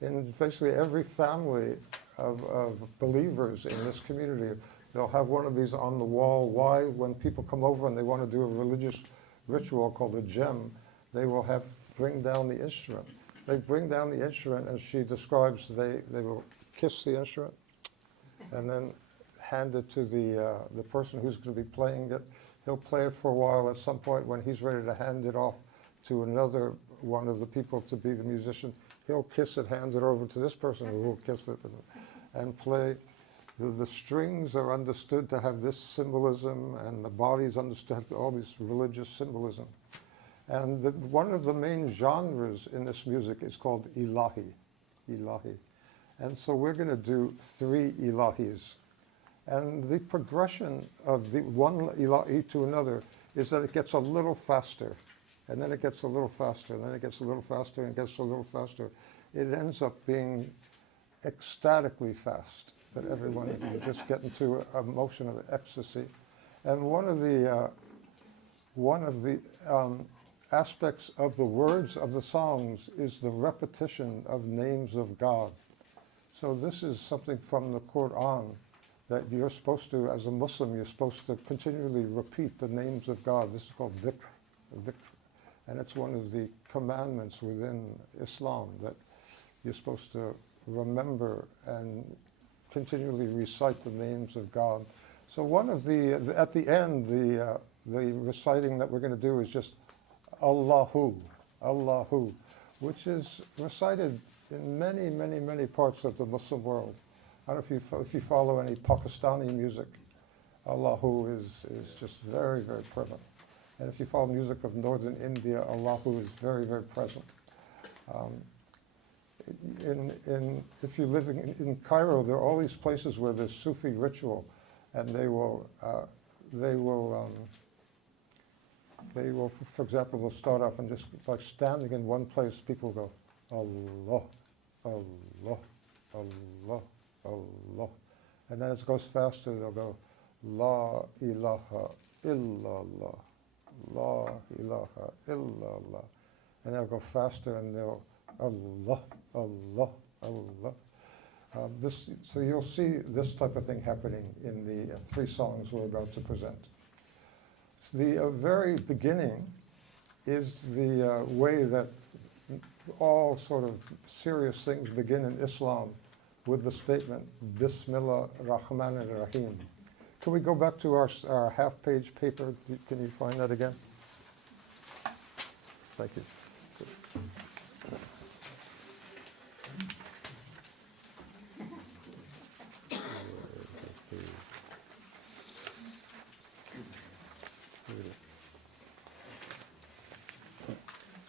in basically every family of believers in this community. They'll have one of these on the wall. Why? When people come over and they want to do a religious ritual called a gem, they will bring down the instrument. They bring down the instrument, and she describes they will kiss the instrument and then hand it to the person who's going to be playing it. He'll play it for a while. At some point, when he's ready to hand it off to another one of the people to be the musician, he'll kiss it, hand it over to this person who will kiss it and play. The strings are understood to have this symbolism, and the body's understood all this religious symbolism. And one of the main genres in this music is called ilahi. And so we're going to do 3 ilahis. And the progression of the one ilahi to another is that it gets a little faster, and then it gets a little faster, and then it gets a little faster, and it gets a little faster. It ends up being ecstatically fast, that everyone you just get into a motion of ecstasy. And one of the aspects of the words of the songs is the repetition of names of God. So this is something from the Quran that you're supposed to, as a Muslim, you're supposed to continually repeat the names of God. This is called dhikr. And it's one of the commandments within Islam that you're supposed to remember and continually recite the names of God. So at the end, the reciting that we're going to do is just Allahu, which is recited in many, many, many parts of the Muslim world. I don't know if you follow any Pakistani music, Allahu is just very, very present. And if you follow music of northern India, Allahu is very, very present. If you live in Cairo, there are all these places where there's Sufi ritual, and they will, for example, they'll start off and just like standing in one place, people go, Allah, Allah, Allah, Allah. And then as it goes faster, they'll go, La ilaha illallah, La ilaha illallah. And they'll go faster, and they'll, Allah, Allah, Allah. So you'll see this type of thing happening in the 3 songs we're about to present. So the very beginning is the way that all sort of serious things begin in Islam with the statement, Bismillah Rahman Rahim. Can we go back to our half-page paper? Can you find that again? Thank you.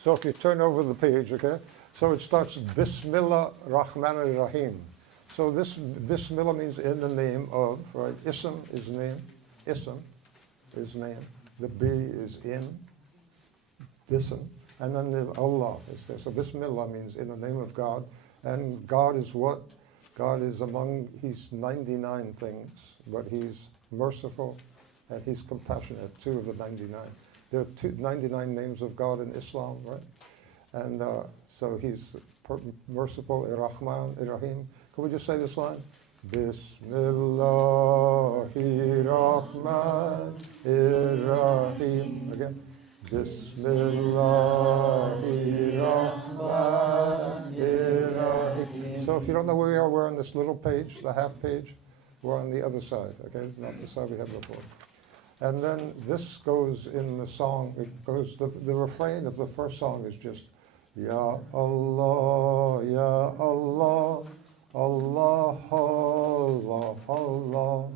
So if you turn over the page, okay? So it starts Bismillah Rahman Rahim. So this Bismillah means in the name of, right? Ism is name. Ism is name. The B is in. Bism. And then the Allah is there. So Bismillah means in the name of God. And God is what? God is He's 99 things, but He's merciful and He's compassionate, 2 of the 99. There are 99 names of God in Islam, right? And so He's merciful, Ar-Rahman, Ar-Rahim. Can we just say this line? Bismillahirrahmanirrahim. Again. Bismillahirrahmanirrahim. So if you don't know where we are, we're on this little page, the half page. We're on the other side, okay? Not the side we had before. And then this goes in the song, it goes, the refrain of the first song is just, Ya Allah, Ya Allah, Allah, Allah, Allah,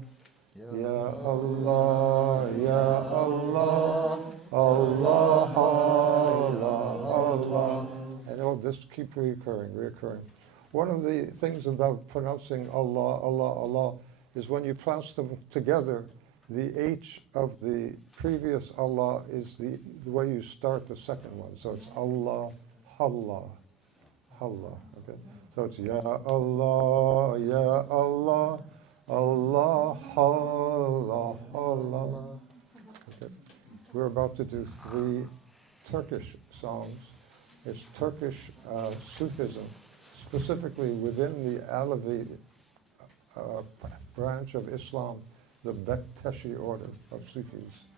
Ya Allah, Ya Allah, Allah, Allah, Allah. And it'll just keep reoccurring. One of the things about pronouncing Allah, Allah, Allah is when you pronounce them together, the H of the previous Allah is the way you start the second one. So it's Allah, Allah, Allah. Okay? So it's Ya Allah, Ya Allah, Allah, Allah, Allah. Okay. We're about to do 3 Turkish songs. It's Turkish Sufism, specifically within the Alevi branch of Islam, the Bektashi order of Sufis.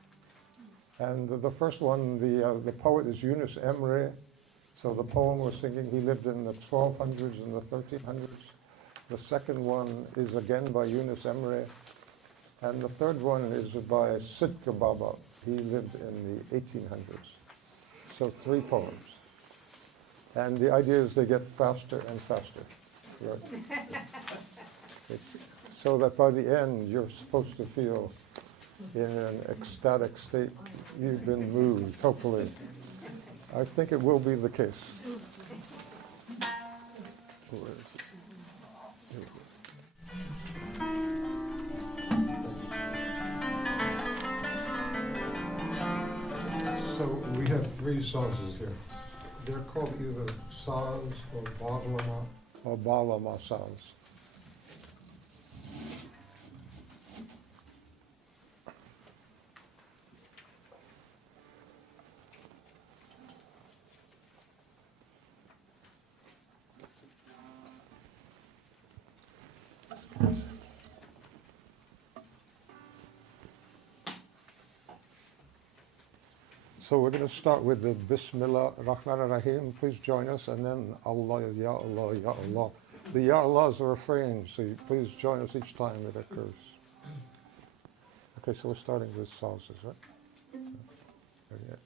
And the first one, the poet is Yunus Emre. So the poem we're singing, he lived in the 1200s and the 1300s. The second one is again by Yunus Emre. And the third one is by Sidka Baba. He lived in the 1800s. So 3 poems. And the idea is they get faster and faster. Right? So that by the end, you're supposed to feel in an ecstatic state. You've been moved, hopefully. I think it will be the case. Where is it? Here we go. So we have 3 sazes here. They're called either saz or bağlama saz. So we're going to start with the Bismillah Rahman Rahim. Please join us, and then Allah, Ya Allah, Ya Allah. The Ya Allah is a refrain, so please join us each time it occurs. Okay, so we're starting with salsas, right? Okay.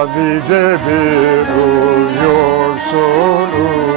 Sadece bir uyuyorsun uy.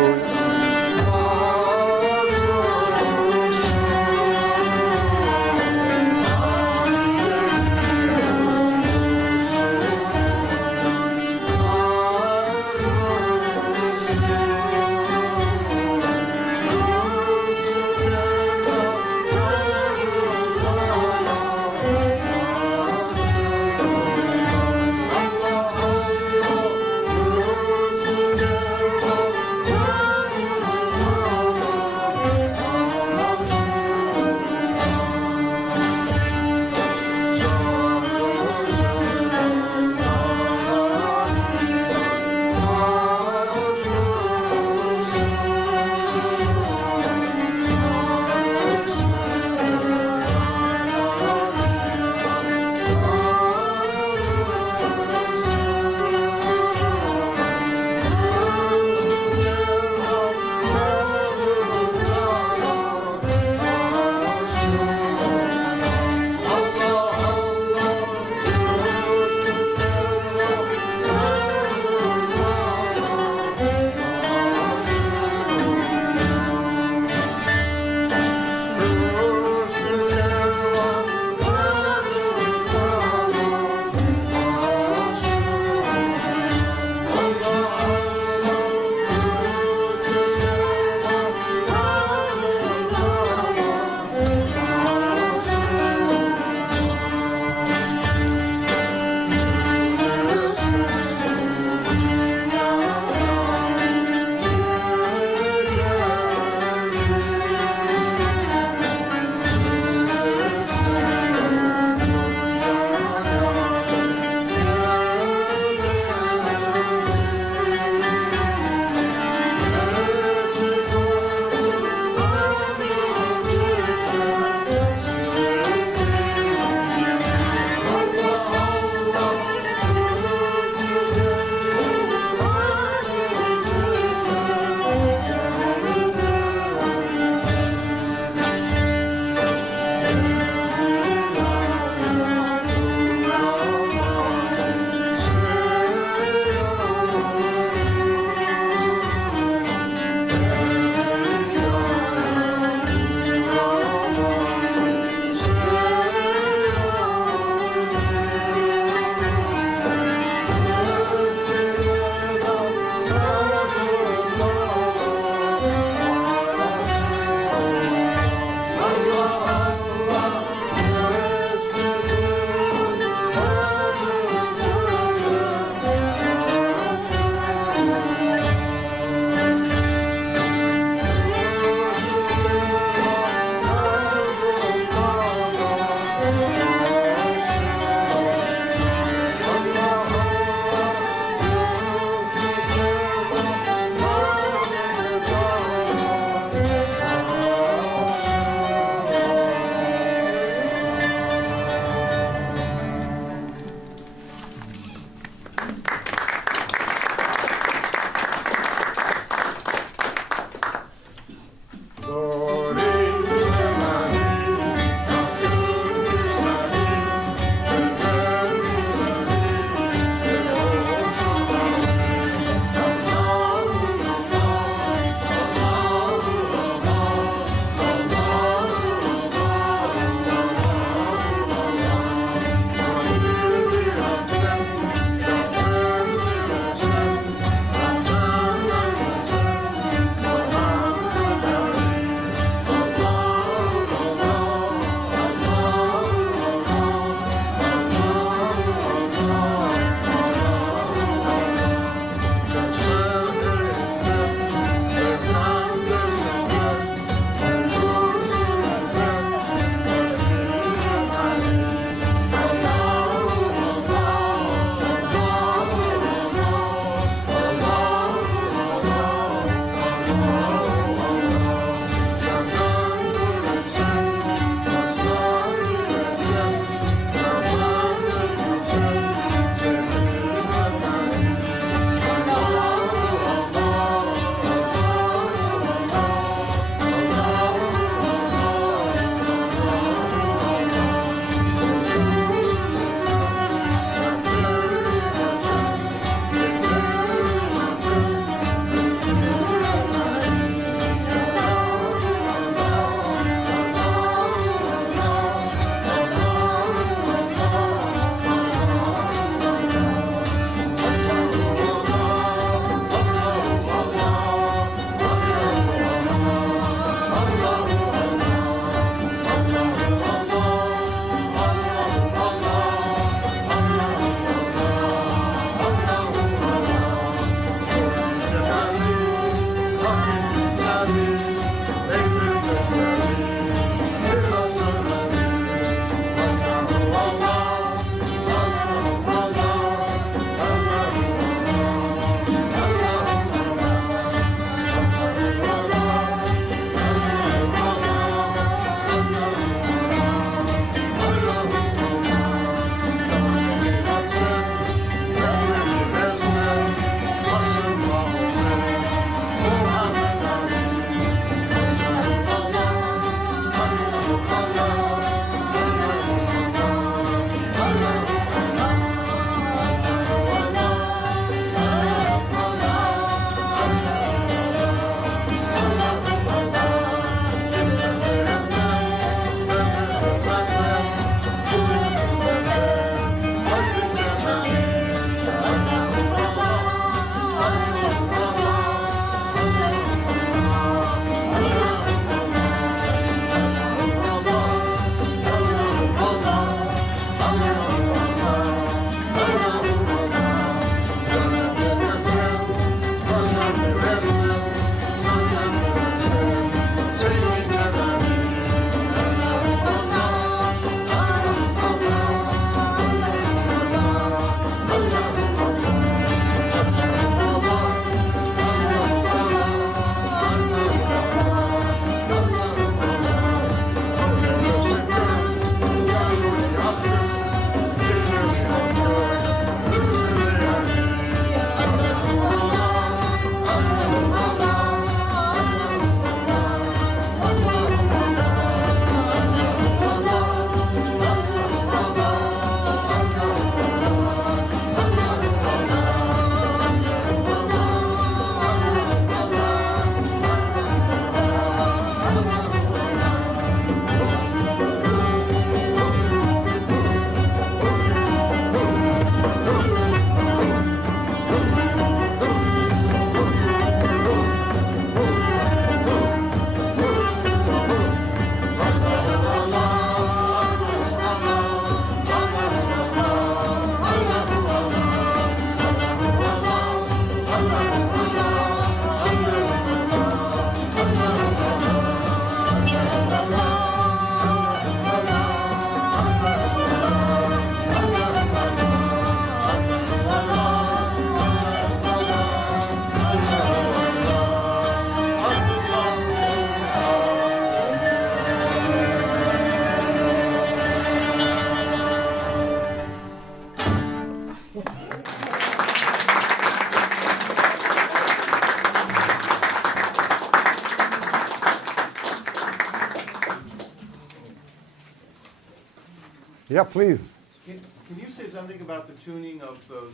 Yeah, please. Can you say something about the tuning of those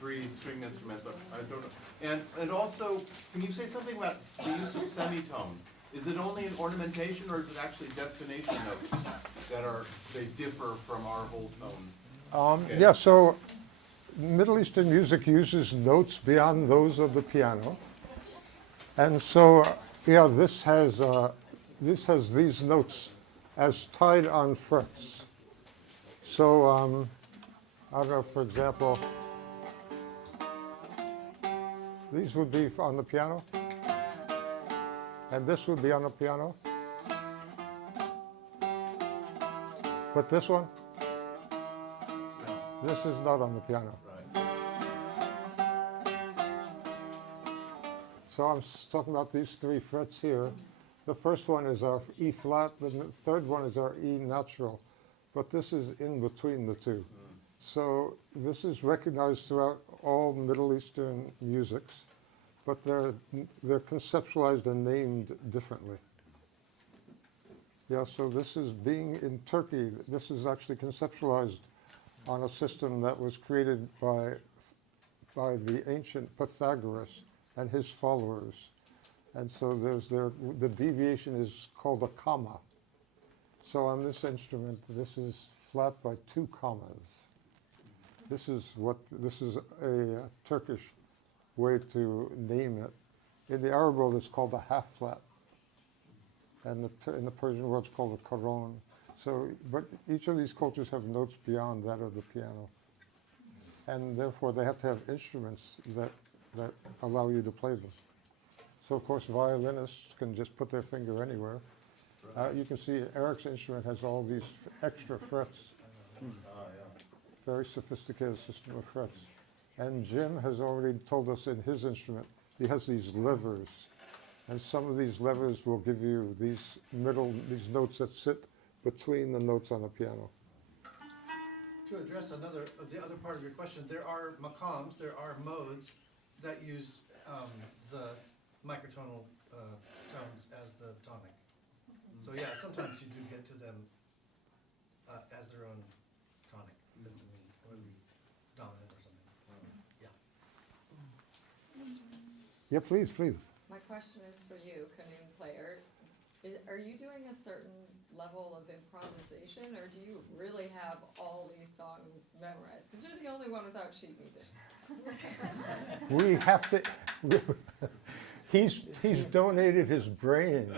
3 stringed instruments? I don't know. And also, can you say something about the use of semitones? Is it only in ornamentation, or is it actually destination notes they differ from our whole tone? Yeah, so Middle Eastern music uses notes beyond those of the piano. And so, yeah, this has these notes as tied on frets. So, I don't know, for example, these would be on the piano, and this would be on the piano. But this one, this is not on the piano. So I'm talking about these 3 frets here. The first one is our E flat, the third one is our E natural, but this is in between the 2. So this is recognized throughout all Middle Eastern musics, but they're conceptualized and named differently. Yeah, so this is being in Turkey, this is actually conceptualized on a system that was created by the ancient Pythagoras and his followers. And so the deviation is called a comma. So on this instrument, this is flat by 2 commas. This is a Turkish way to name it. In the Arab world, it's called a half flat. And in the Persian world, it's called a karon. So, but each of these cultures have notes beyond that of the piano. And therefore, they have to have instruments that allow you to play them. So, of course, violinists can just put their finger anywhere. You can see Eric's instrument has all these extra frets. Very sophisticated system of frets. And Jim has already told us in his instrument, he has these levers. And some of these levers will give you these notes that sit between the notes on the piano. To address the other part of your question, there are maqams, there are modes that use the microtonal tones as the tonic. So yeah, sometimes you do get to them as their own tonic, as the mean, or the dominant or something. Yeah. Yeah, please. My question is for you, Qanun player. Are you doing a certain level of improvisation, or do you really have all these songs memorized? Because you're the only one without sheet music. We have to. He's donated his brain.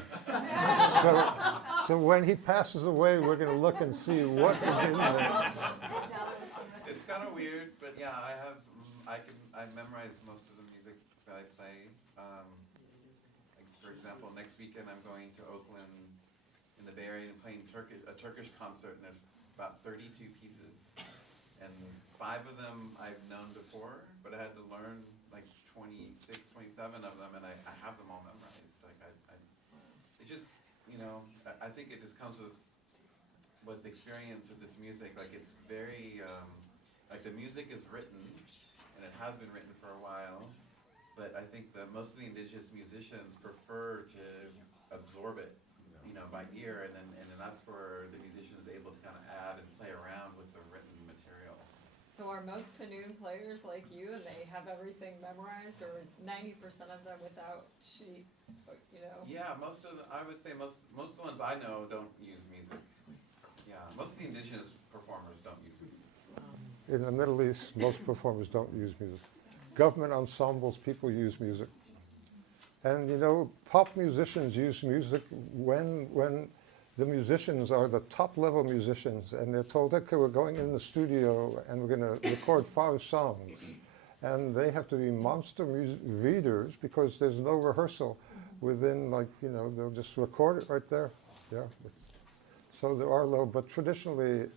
So when he passes away, we're going to look and see what is in there. It's kind of weird, but yeah, I memorize most of the music that I play. Like for example, next weekend I'm going to Oakland in the Bay Area and playing a Turkish concert, and there's about 32 pieces. And 5 of them I've known before, but I had to learn like 26, 27 of them, and I have them all memorized. Like it's just, I think it just comes with the experience of this music. Like it's very, like the music is written, and it has been written for a while, but I think that most of the indigenous musicians prefer to absorb it, by ear, and then that's where the musician is able to kind of add and play around with the written material. So are most Qanun players like you, and they have everything memorized, or is 90% of them without sheet? Yeah, I would say most of the ones I know don't use music. Yeah, most of the indigenous performers don't use music. In the Middle East, most performers don't use music. Government ensembles, people use music. And pop musicians use music when the musicians are the top level musicians, and they're told, okay, we're going in the studio and we're going to record 5 songs. And they have to be monster readers because there's no rehearsal within, they'll just record it right there. Yeah. So there are low, but traditionally,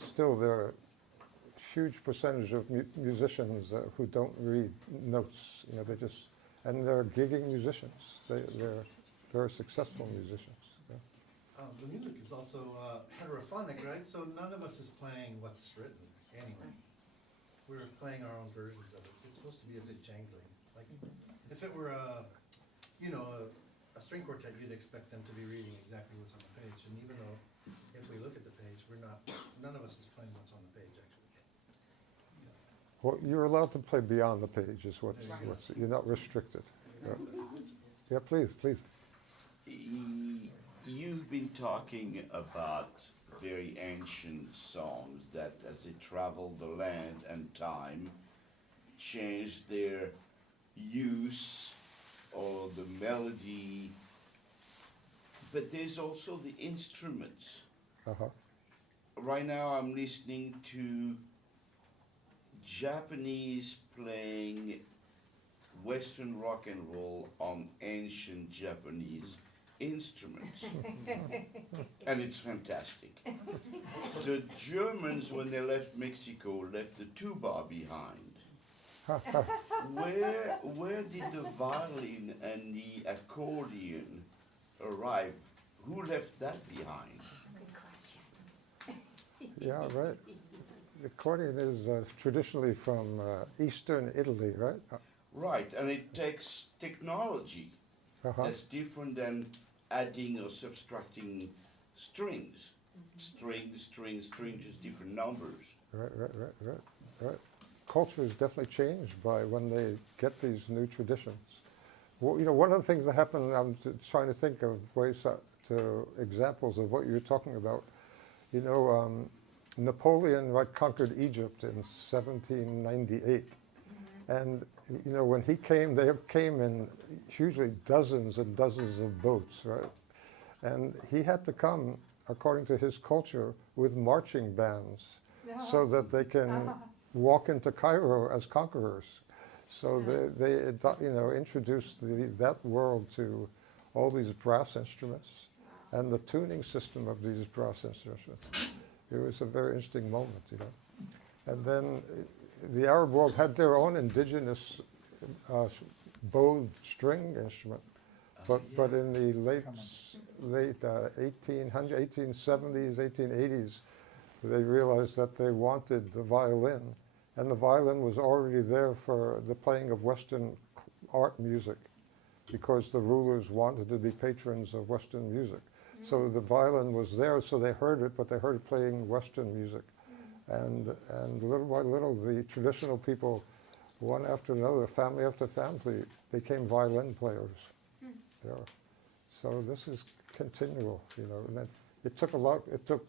still there are a huge percentage of musicians who don't read notes. And they're gigging musicians. They're very successful musicians. Yeah. The music is also heterophonic, right? So none of us is playing what's written anyway. We're playing our own versions of it. It's supposed to be a bit jangly. Like if it were a a string quartet, you'd expect them to be reading exactly what's on the page, and even though, if we look at the page, none of us is playing what's on the page, actually. Well, you're allowed to play beyond the page, is what, There you go. you're not restricted. Yeah, yeah, please, please. You've been talking about very ancient songs that, as they travel the land and time, change their use or the melody. But there's also the instruments. Uh-huh. Right now I'm listening to Japanese playing Western rock and roll on ancient Japanese instruments. And it's fantastic. The Germans, when they left Mexico, left the tuba behind. Where did the violin and the accordion arrive? Who left that behind? Good question. Yeah, right. The accordion is traditionally from Eastern Italy, right? Right, and it takes technology Uh-huh. that's different than adding or subtracting strings. String, just different numbers. Right. Culture is definitely changed by when they get these new traditions. Well, one of the things that happened, I'm trying to think of ways to examples of what you're talking about. Napoleon conquered Egypt in 1798. And, when he came, they came in hugely dozens and dozens of boats, right? And he had to come, according to his culture, with marching bands so that they can walk into Cairo as conquerors. So they introduced that world to all these brass instruments and the tuning system of these brass instruments. It was a very interesting moment, And then the Arab world had their own indigenous bowed string instrument, but in the late 1870s, 1880s, they realized that they wanted the violin, and the violin was already there for the playing of Western art music, because the rulers wanted to be patrons of Western music. So the violin was there, so they heard it, but they heard it playing Western music. And little by little, the traditional people, one after another, family after family, became violin players. Yeah. So this is continual, And then it took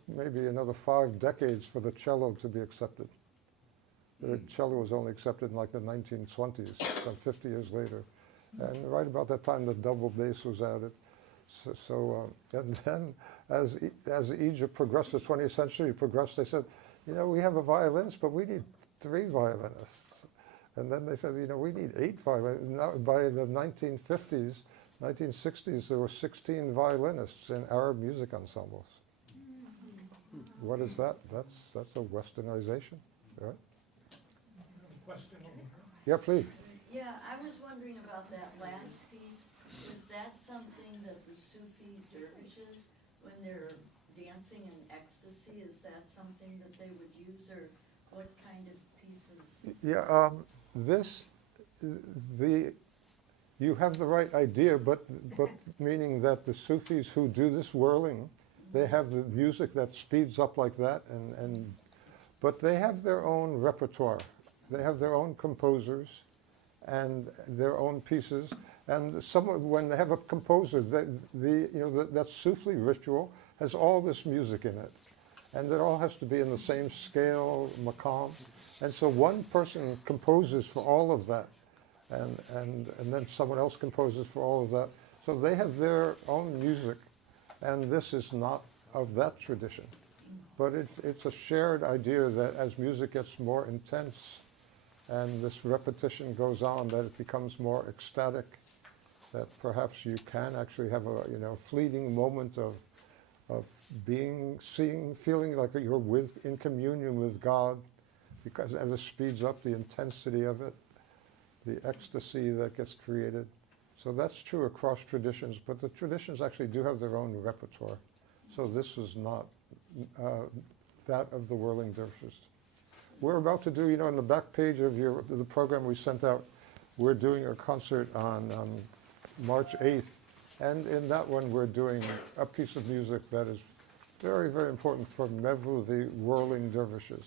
maybe another 5 decades for the cello to be accepted. The cello was only accepted in like the 1920s, some 50 years later. And right about that time, the double bass was added. And then as Egypt progressed, the 20th century progressed, they said, we have a violinist, but we need 3 violinists. And then they said, we need 8 violinists. Now, by the 1950s, 1960s, there were 16 violinists in Arab music ensembles. What is that? That's a westernization, right? Question. Yeah, please. Yeah, I was wondering about that last piece. Is that something that the Sufis teaches when they're dancing in ecstasy? Is that something that they would use, or what kind of pieces? Yeah, you have the right idea, but meaning that the Sufis who do this whirling, they have the music that speeds up like that, but they have their own repertoire. They have their own composers and their own pieces. And when they have a composer, that Sufi ritual has all this music in it. And it all has to be in the same scale, maqam. And so one person composes for all of that. And then someone else composes for all of that. So they have their own music. And this is not of that tradition. But it's a shared idea that as music gets more intense and this repetition goes on, that it becomes more ecstatic, that perhaps you can actually have a fleeting moment of feeling like that you're in communion with God, because as it speeds up the intensity of it, the ecstasy that gets created. So that's true across traditions, but the traditions actually do have their own repertoire. So this is not that of the whirling dervishes. We're about to do, in the back page of the program we sent out, we're doing a concert on March 8th And in that one, we're doing a piece of music that is very, very important for Mevlu, the whirling dervishes.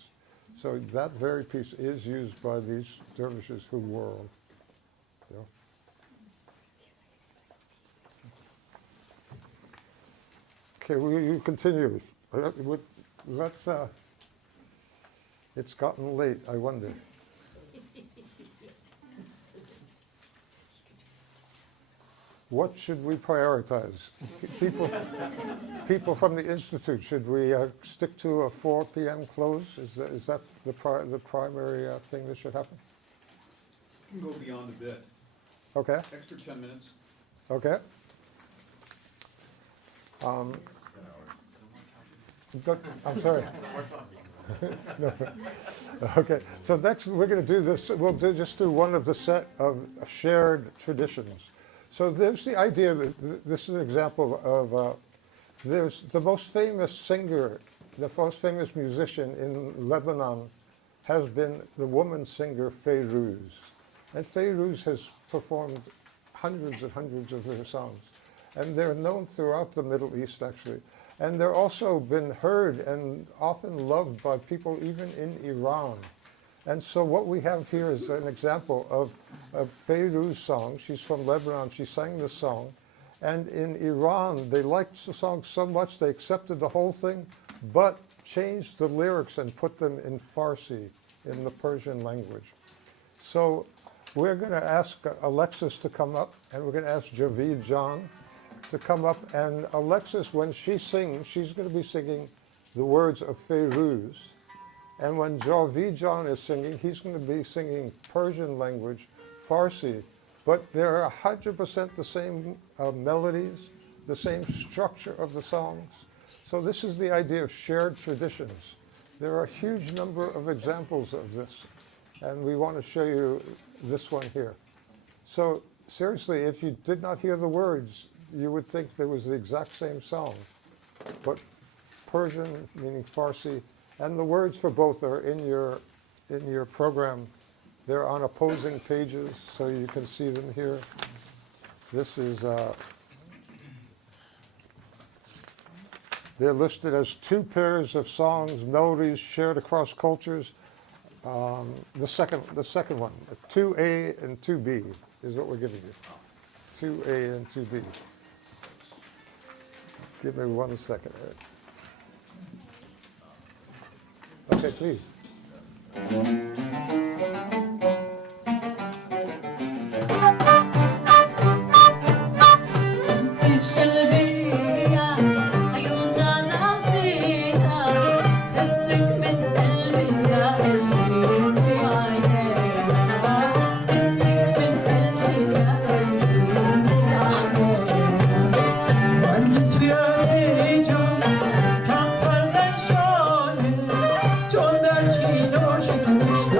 So that very piece is used by these dervishes who whirl. Yeah. Okay, you continue. Let's, it's gotten late, I wonder. What should we prioritize? People from the Institute, should we stick to a 4 p.m. close? Is that the primary thing that should happen? You can go beyond a bit, Okay, extra 10 minutes. okay. I'm sorry. No. Okay, so next we're going to do this. We'll just do one of the set of shared traditions. So there's the idea that this is an example of, there's the most famous singer, the most famous musician in Lebanon has been the woman singer Feiruz. And Feiruz has performed hundreds and hundreds of her songs. And they're known throughout the Middle East, actually. And they're also been heard and often loved by people even in Iran. And so what we have here is an example of a Feiruz song. She's from Lebanon. She sang this song. And in Iran, they liked the song so much they accepted the whole thing, but changed the lyrics and put them in Farsi, in the Persian language. So we're going to ask Alexis to come up, and we're going to ask Javid John to come up. And Alexis, when she sings, she's going to be singing the words of Feiruz. And when Javid John is singing, he's going to be singing Persian language, Farsi. But they're 100% the same melodies, the same structure of the songs. So this is the idea of shared traditions. There are a huge number of examples of this. And we want to show you this one here. So seriously, if you did not hear the words, you would think there was the exact same song. But Persian, meaning Farsi, and the words for both are in your program. They're on opposing pages, so you can see them here. This is, they're listed as 2 pairs of songs, melodies shared across cultures. The second one, 2A and 2B is what we're giving you. 2A and 2B. Give me 1 second. Okay, please. Çon der çino şükür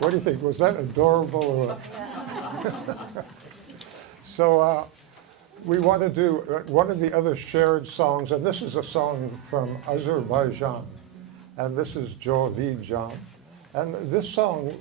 What do you think? Was that adorable? So we want to do one of the other shared songs, and this is a song from Azerbaijan, and this is Jovijan. And this song,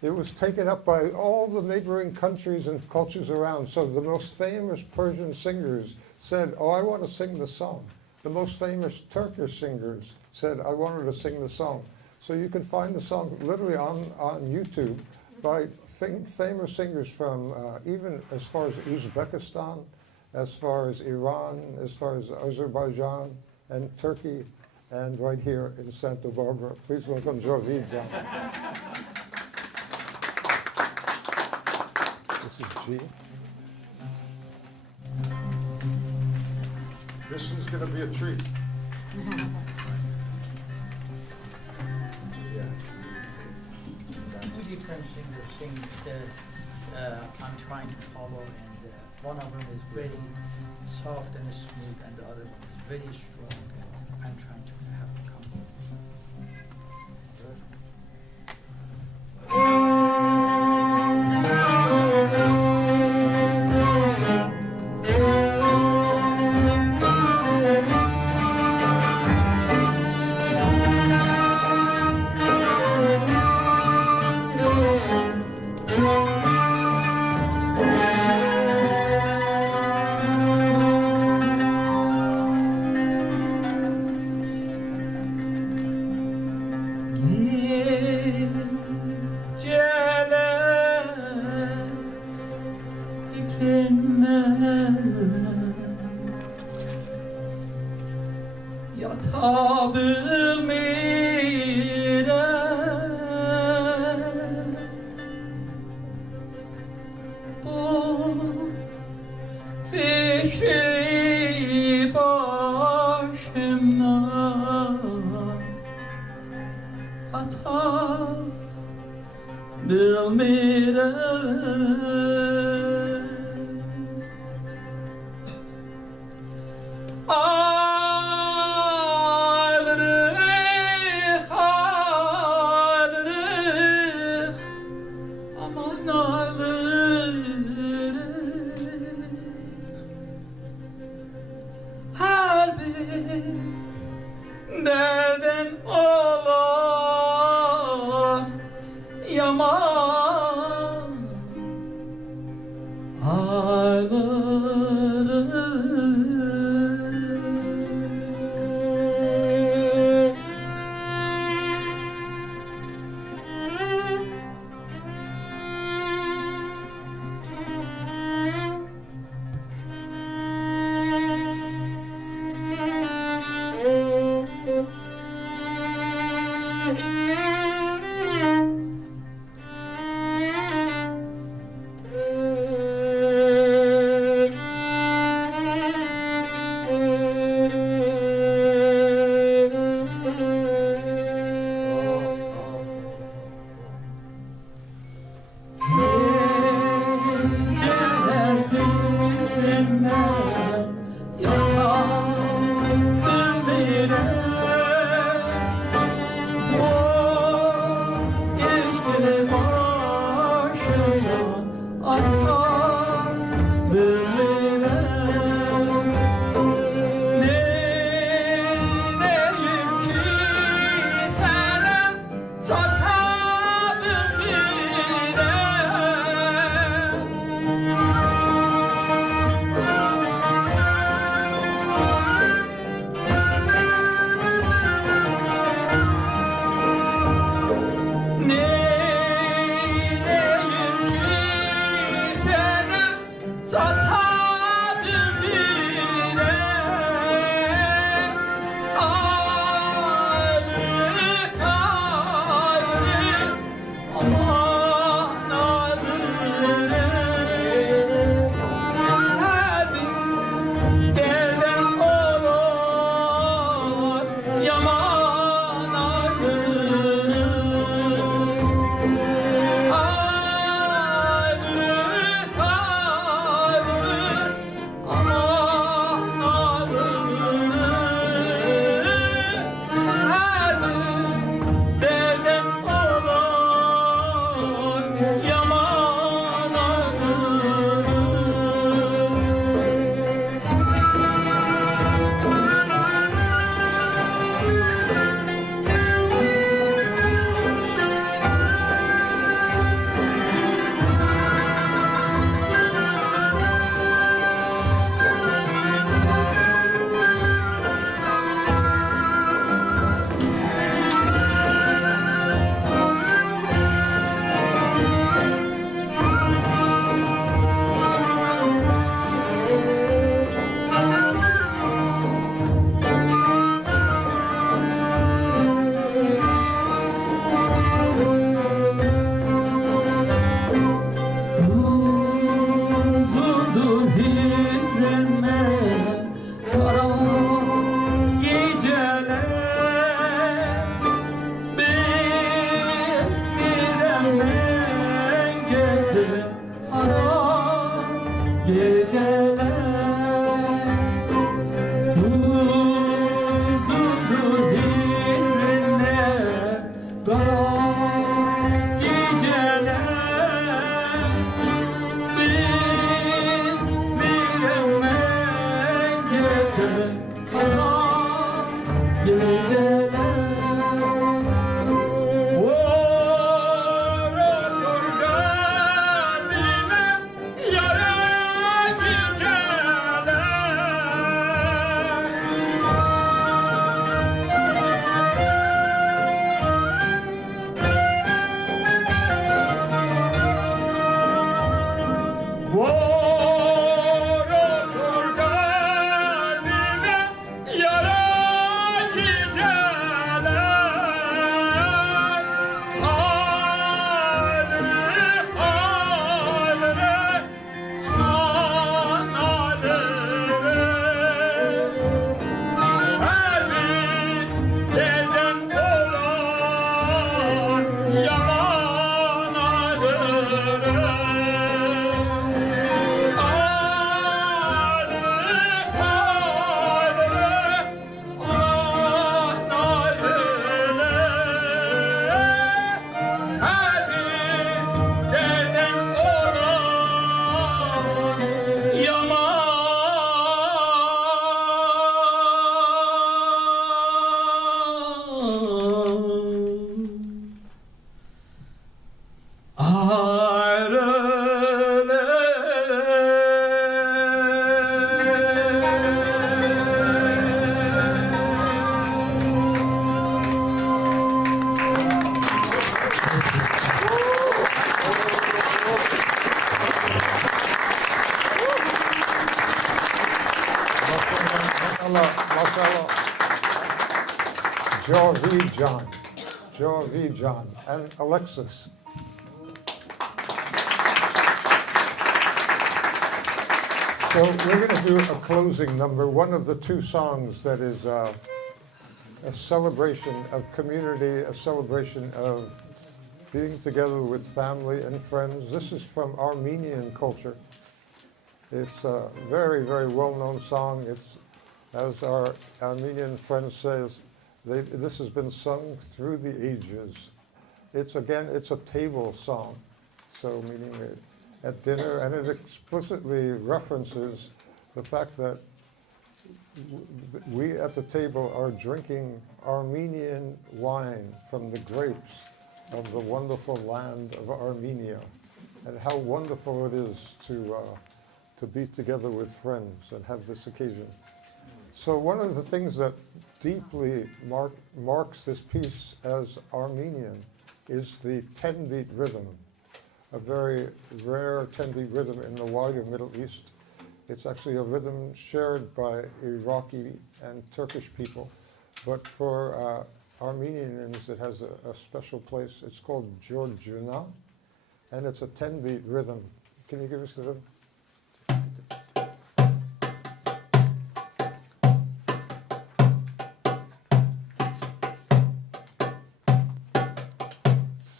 it was taken up by all the neighboring countries and cultures around. So the most famous Persian singers said, oh, I want to sing the song. The most famous Turkish singers said, I wanted to sing the song. So you can find the song literally on YouTube by famous singers from even as far as Uzbekistan, as far as Iran, as far as Azerbaijan and Turkey, and right here in Santa Barbara. Please welcome Jovijan. This is G. This is going to be a treat. Two different singers sing I'm trying to follow, and one of them is very soft and smooth, and the other one is very strong, and I'm trying to have a combo. Azerbaijani, and Alexis. So we're going to do a closing number, one of the two songs that is a celebration of community, a celebration of being together with family and friends. This is from Armenian culture. It's a very, very well-known song. It's, as our Armenian friend says, this has been sung through the ages. It's a table song, so meaning at dinner, and it explicitly references the fact that we at the table are drinking Armenian wine from the grapes of the wonderful land of Armenia, and how wonderful it is to be together with friends and have this occasion. So one of the things that deeply marks this piece as Armenian is the 10-beat rhythm, a very rare 10-beat rhythm in the wider Middle East. It's actually a rhythm shared by Iraqi and Turkish people, but for Armenians it has a special place. It's called Georgiana, and it's a 10-beat rhythm. Can you give us the rhythm?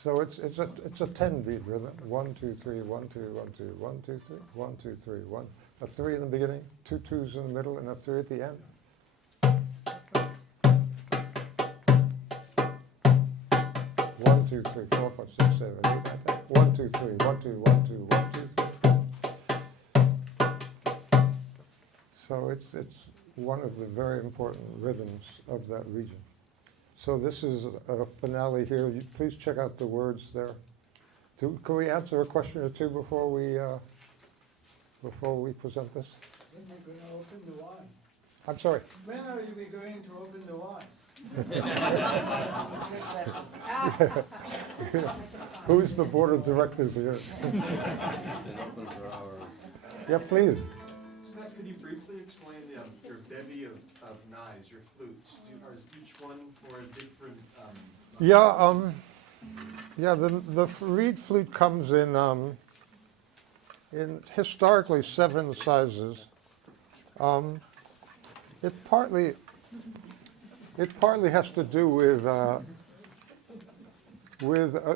So it's a 10-beat rhythm. 1, 2, 3, 1, 2, 1, 2, 1, 2, 3, 1, 2, 3, 1. A 3 in the beginning, 2 2s in the middle, and a 3 at the end. 1, 2, 3, 4, 5, 6, 7, 8, 9, 10. 1, 2, 3, 1, 2, 1, 2, 1, 2, 3. So it's one of the very important rhythms of that region. So this is a finale here. Please check out the words there. Can we answer a question or two before we present this? When are you going to open the wine? I'm sorry. When are you going to open the wine? Who's the board of directors here? Yeah, please. Scott, could you briefly explain your bevy of knives, your flutes? Is each one for a different? The reed flute comes in historically 7 sizes. It partly has to do with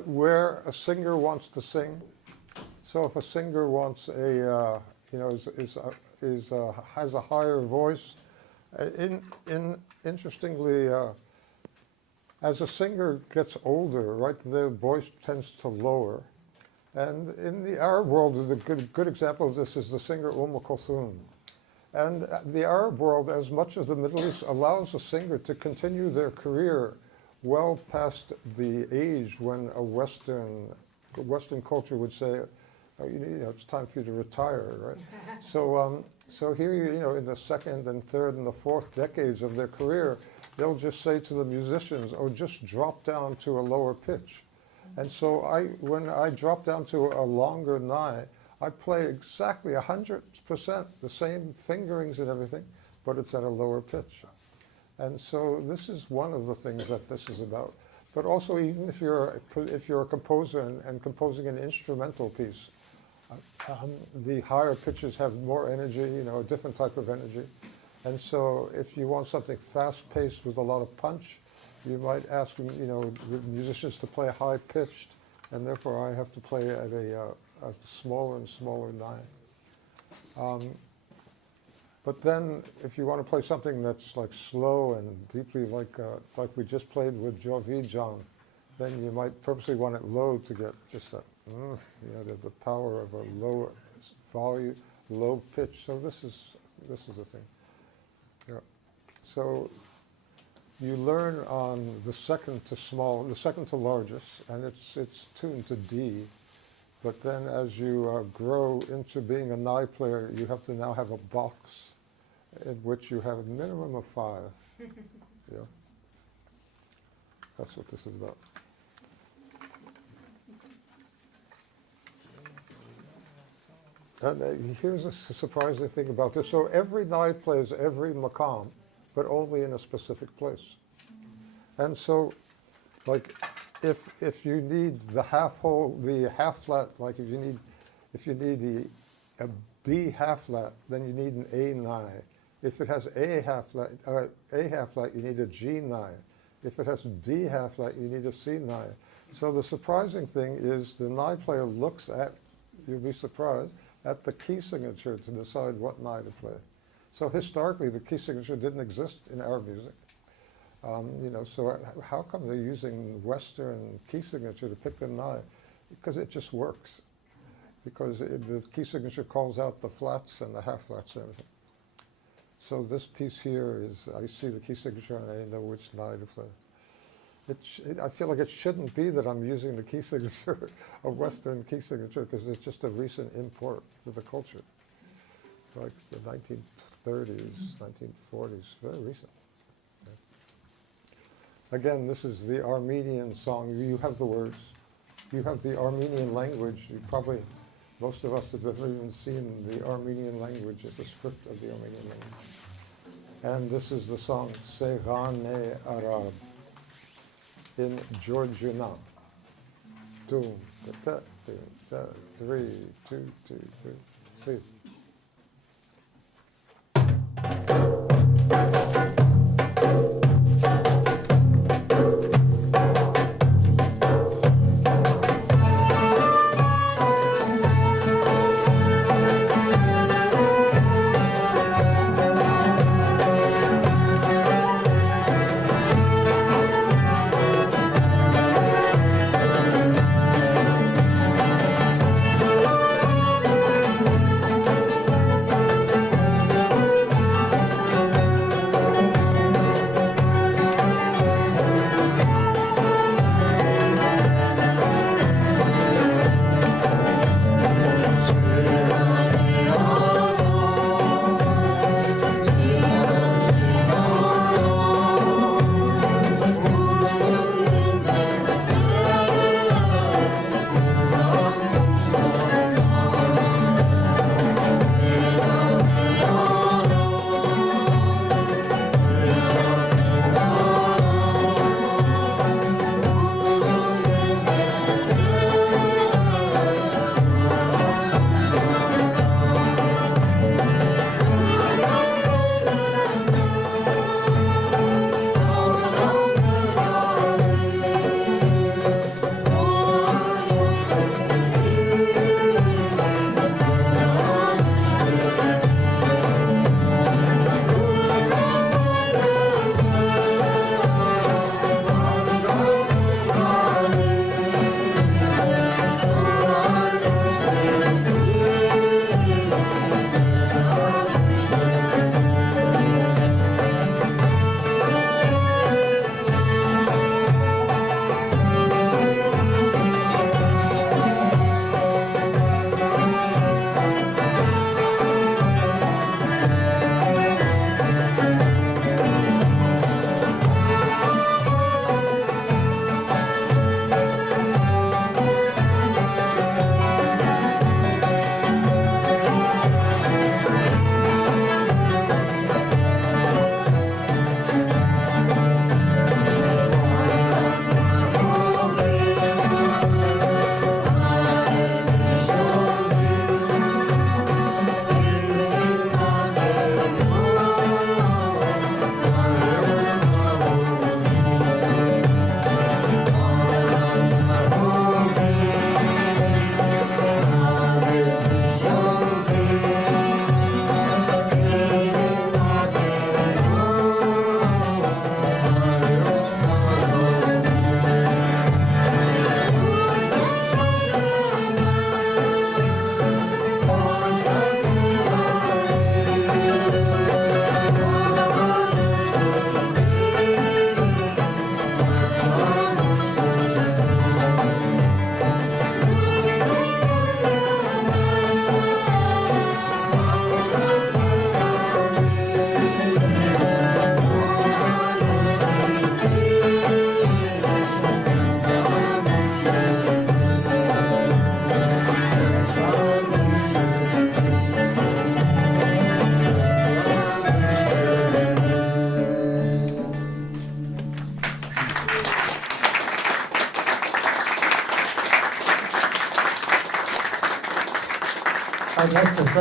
where a singer wants to sing. So if a singer wants has a higher voice, interestingly, as a singer gets older, right, the voice tends to lower. And in the Arab world, the good example of this is the singer Kulthum. And the Arab world, as much as the Middle East, allows a singer to continue their career well past the age when a Western culture would say, oh, it's time for you to retire, right? So here, in the second and third and the fourth decades of their career, they'll just say to the musicians, oh, just drop down to a lower pitch. And so when I drop down to a longer nai, I play exactly 100% the same fingerings and everything, but it's at a lower pitch. And so this is one of the things that this is about. But also, even if you're a composer and composing an instrumental piece, the higher pitches have more energy, a different type of energy. And so if you want something fast-paced with a lot of punch, you might ask, the musicians to play high-pitched, and therefore I have to play at a smaller and smaller nai. But then, if you want to play something that's like slow and deeply like we just played with Jovi John, then you might purposely want it low to get just that, the power of a low volume, low pitch. So this is the thing. Yeah. So you learn on the second to largest, and it's tuned to D. But then as you grow into being a nai player, you have to now have a box in which you have a minimum of 5. Yeah. That's what this is about. And here's a surprising thing about this. So every nai plays every maqam, but only in a specific place. And so, like, if you need the half flat, like if you need a B half flat, then you need an A nai. If it has A half flat, you need a G nai. If it has D half flat, you need a C nai. So the surprising thing is the nai player looks at, you'll be surprised, at the key signature to decide what nai to play. So historically, the key signature didn't exist in Arab music. So how come they're using Western key signature to pick the nai? Because it just works. Because the key signature calls out the flats and the half flats and everything. So this piece here is, I see the key signature and I know which nai to play. I feel like it shouldn't be that I'm using the key signature, a Western key signature, because it's just a recent import to the culture. Like the 1930s, 1940s, very recent. Again, this is the Armenian song. You have the words. You have the Armenian language. Most of us have never even seen the Armenian language, the script of the Armenian language. And this is the song Seghane Arab in Georgiana. 2, 3, 2, 3.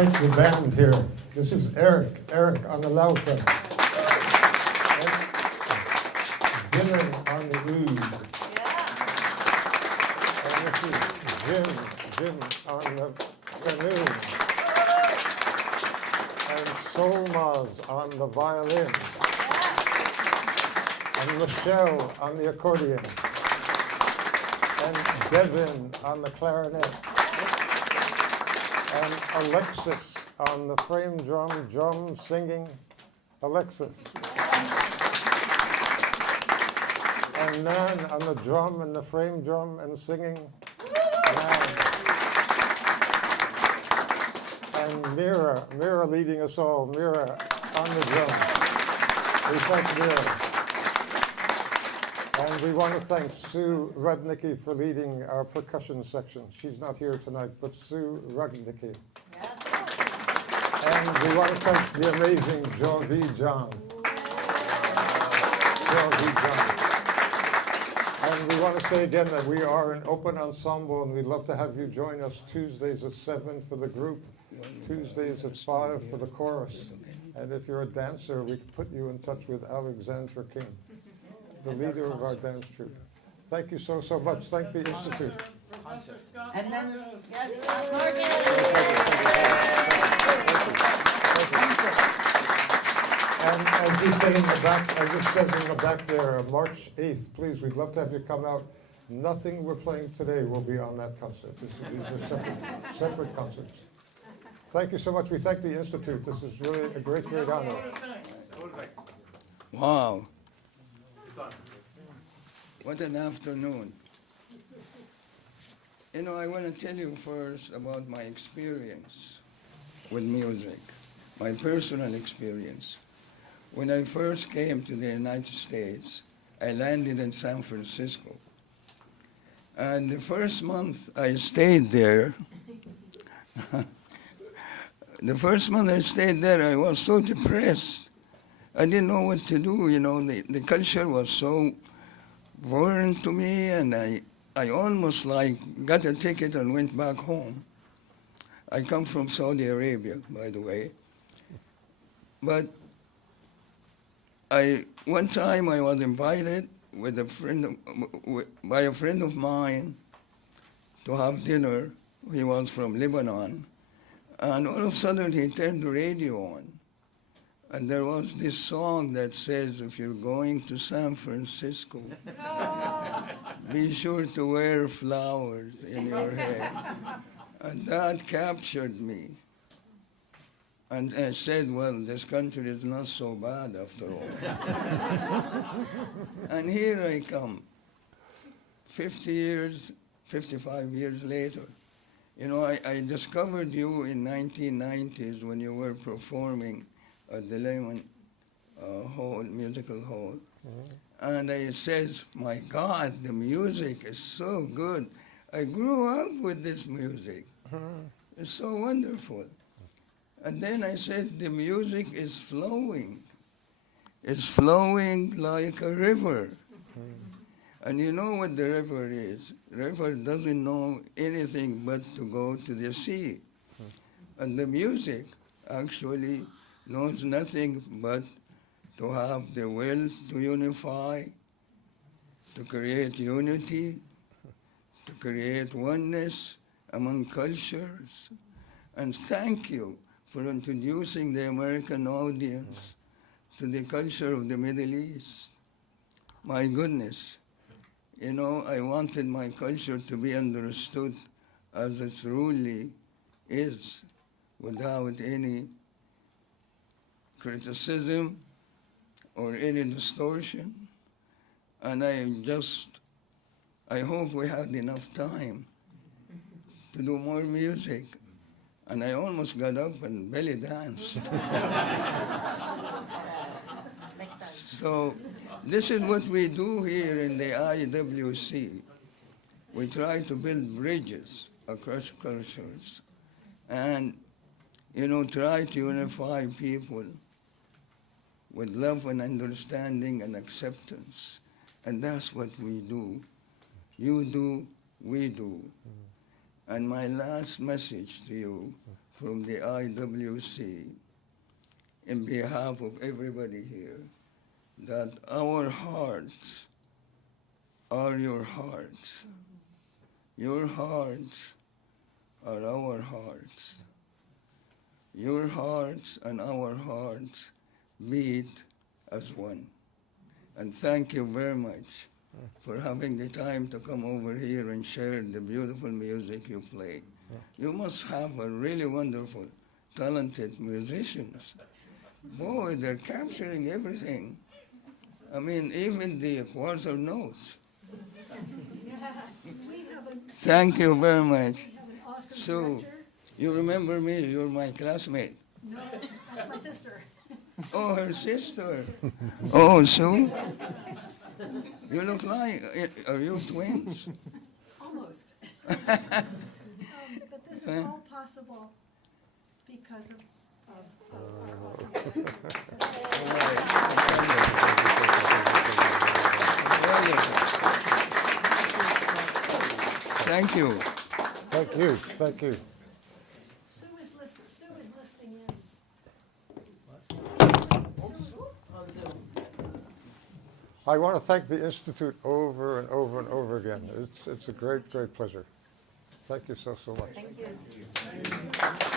thank the band here. This is Eric on the lautern. Dylan on the oud. And this is Jim on the canoe. And Solmaz on the violin. And Michelle on the accordion. And Devin on the clarinet. And Alexis on the frame drum singing. Alexis. And Nan on the drum and the frame drum and singing. Nan. And Mira leading us all. Mira on the drum. We thank Mira. And we want to thank Sue Rudnicki for leading our percussion section. She's not here tonight, but Sue Rudnicki. And we want to thank the amazing Jovi John. And we want to say again that we are an open ensemble, and we'd love to have you join us Tuesdays at 7 for the group, Tuesdays at 5 for the chorus. And if you're a dancer, we can put you in touch with Alexandra King, the leader of our dance troupe. Thank you so much. Thank the Institute. And then, yes, And as you said in the back, as it says in the back there, March 8th, please, we'd love to have you come out. Nothing we're playing today will be on that concert. These are separate concerts. Thank you so much. We thank the Institute. This is really a great honor. Wow. What an afternoon. You know, I want to tell you first about my experience with music, my personal experience. When I first came to the United States, I landed in San Francisco. And the first month I stayed there, I was so depressed. I didn't know what to do, you know, the culture was so foreign to me, and I almost like got a ticket and went back home. I come from Saudi Arabia, by the way. But one time I was invited with by a friend of mine to have dinner. He was from Lebanon. And all of a sudden he turned the radio on. And there was this song that says, if you're going to San Francisco, be sure to wear flowers in your hair. And that captured me. And I said, well, this country is not so bad after all. And here I come, 55 years later. You know, I discovered you in 1990s when you were performing at the Lehman Musical Hall. And I said, my God, the music is so good. I grew up with this music. It's so wonderful. And then I said, the music is flowing. It's flowing like a river. And you know what the river is. The river doesn't know anything but to go to the sea. And the music actually knows nothing but to have the will to unify, to create unity, to create oneness among cultures. And thank you for introducing the American audience to the culture of the Middle East. My goodness, you know, I wanted my culture to be understood as it truly is, without any criticism or any distortion. And I hope we had enough time to do more music. And I almost got up and belly danced. So this is what we do here in the IWC. We try to build bridges across cultures and, you know, try to unify people with love and understanding and acceptance. And that's what we do. You do, we do. And my last message to you, from the IWC, in behalf of everybody here, that our hearts are your hearts. Your hearts are our hearts. Your hearts and our hearts beat as one. And thank you very much for having the time to come over here and share the beautiful music you play. You must have a really wonderful, talented musicians. Boy, they're capturing everything. I mean, even the quarter notes. Thank you very much. We have an awesome Sue, director. you remember me? You're my classmate. No, that's my sister. Oh, her sister. Oh, Sue? You look like, are you twins? Almost. But this is all possible because of our awesome Thank you. Thank you, thank you. Sue is listening in. I want to thank the Institute over and over and over again. It's a great, great pleasure. Thank you so much. Thank you.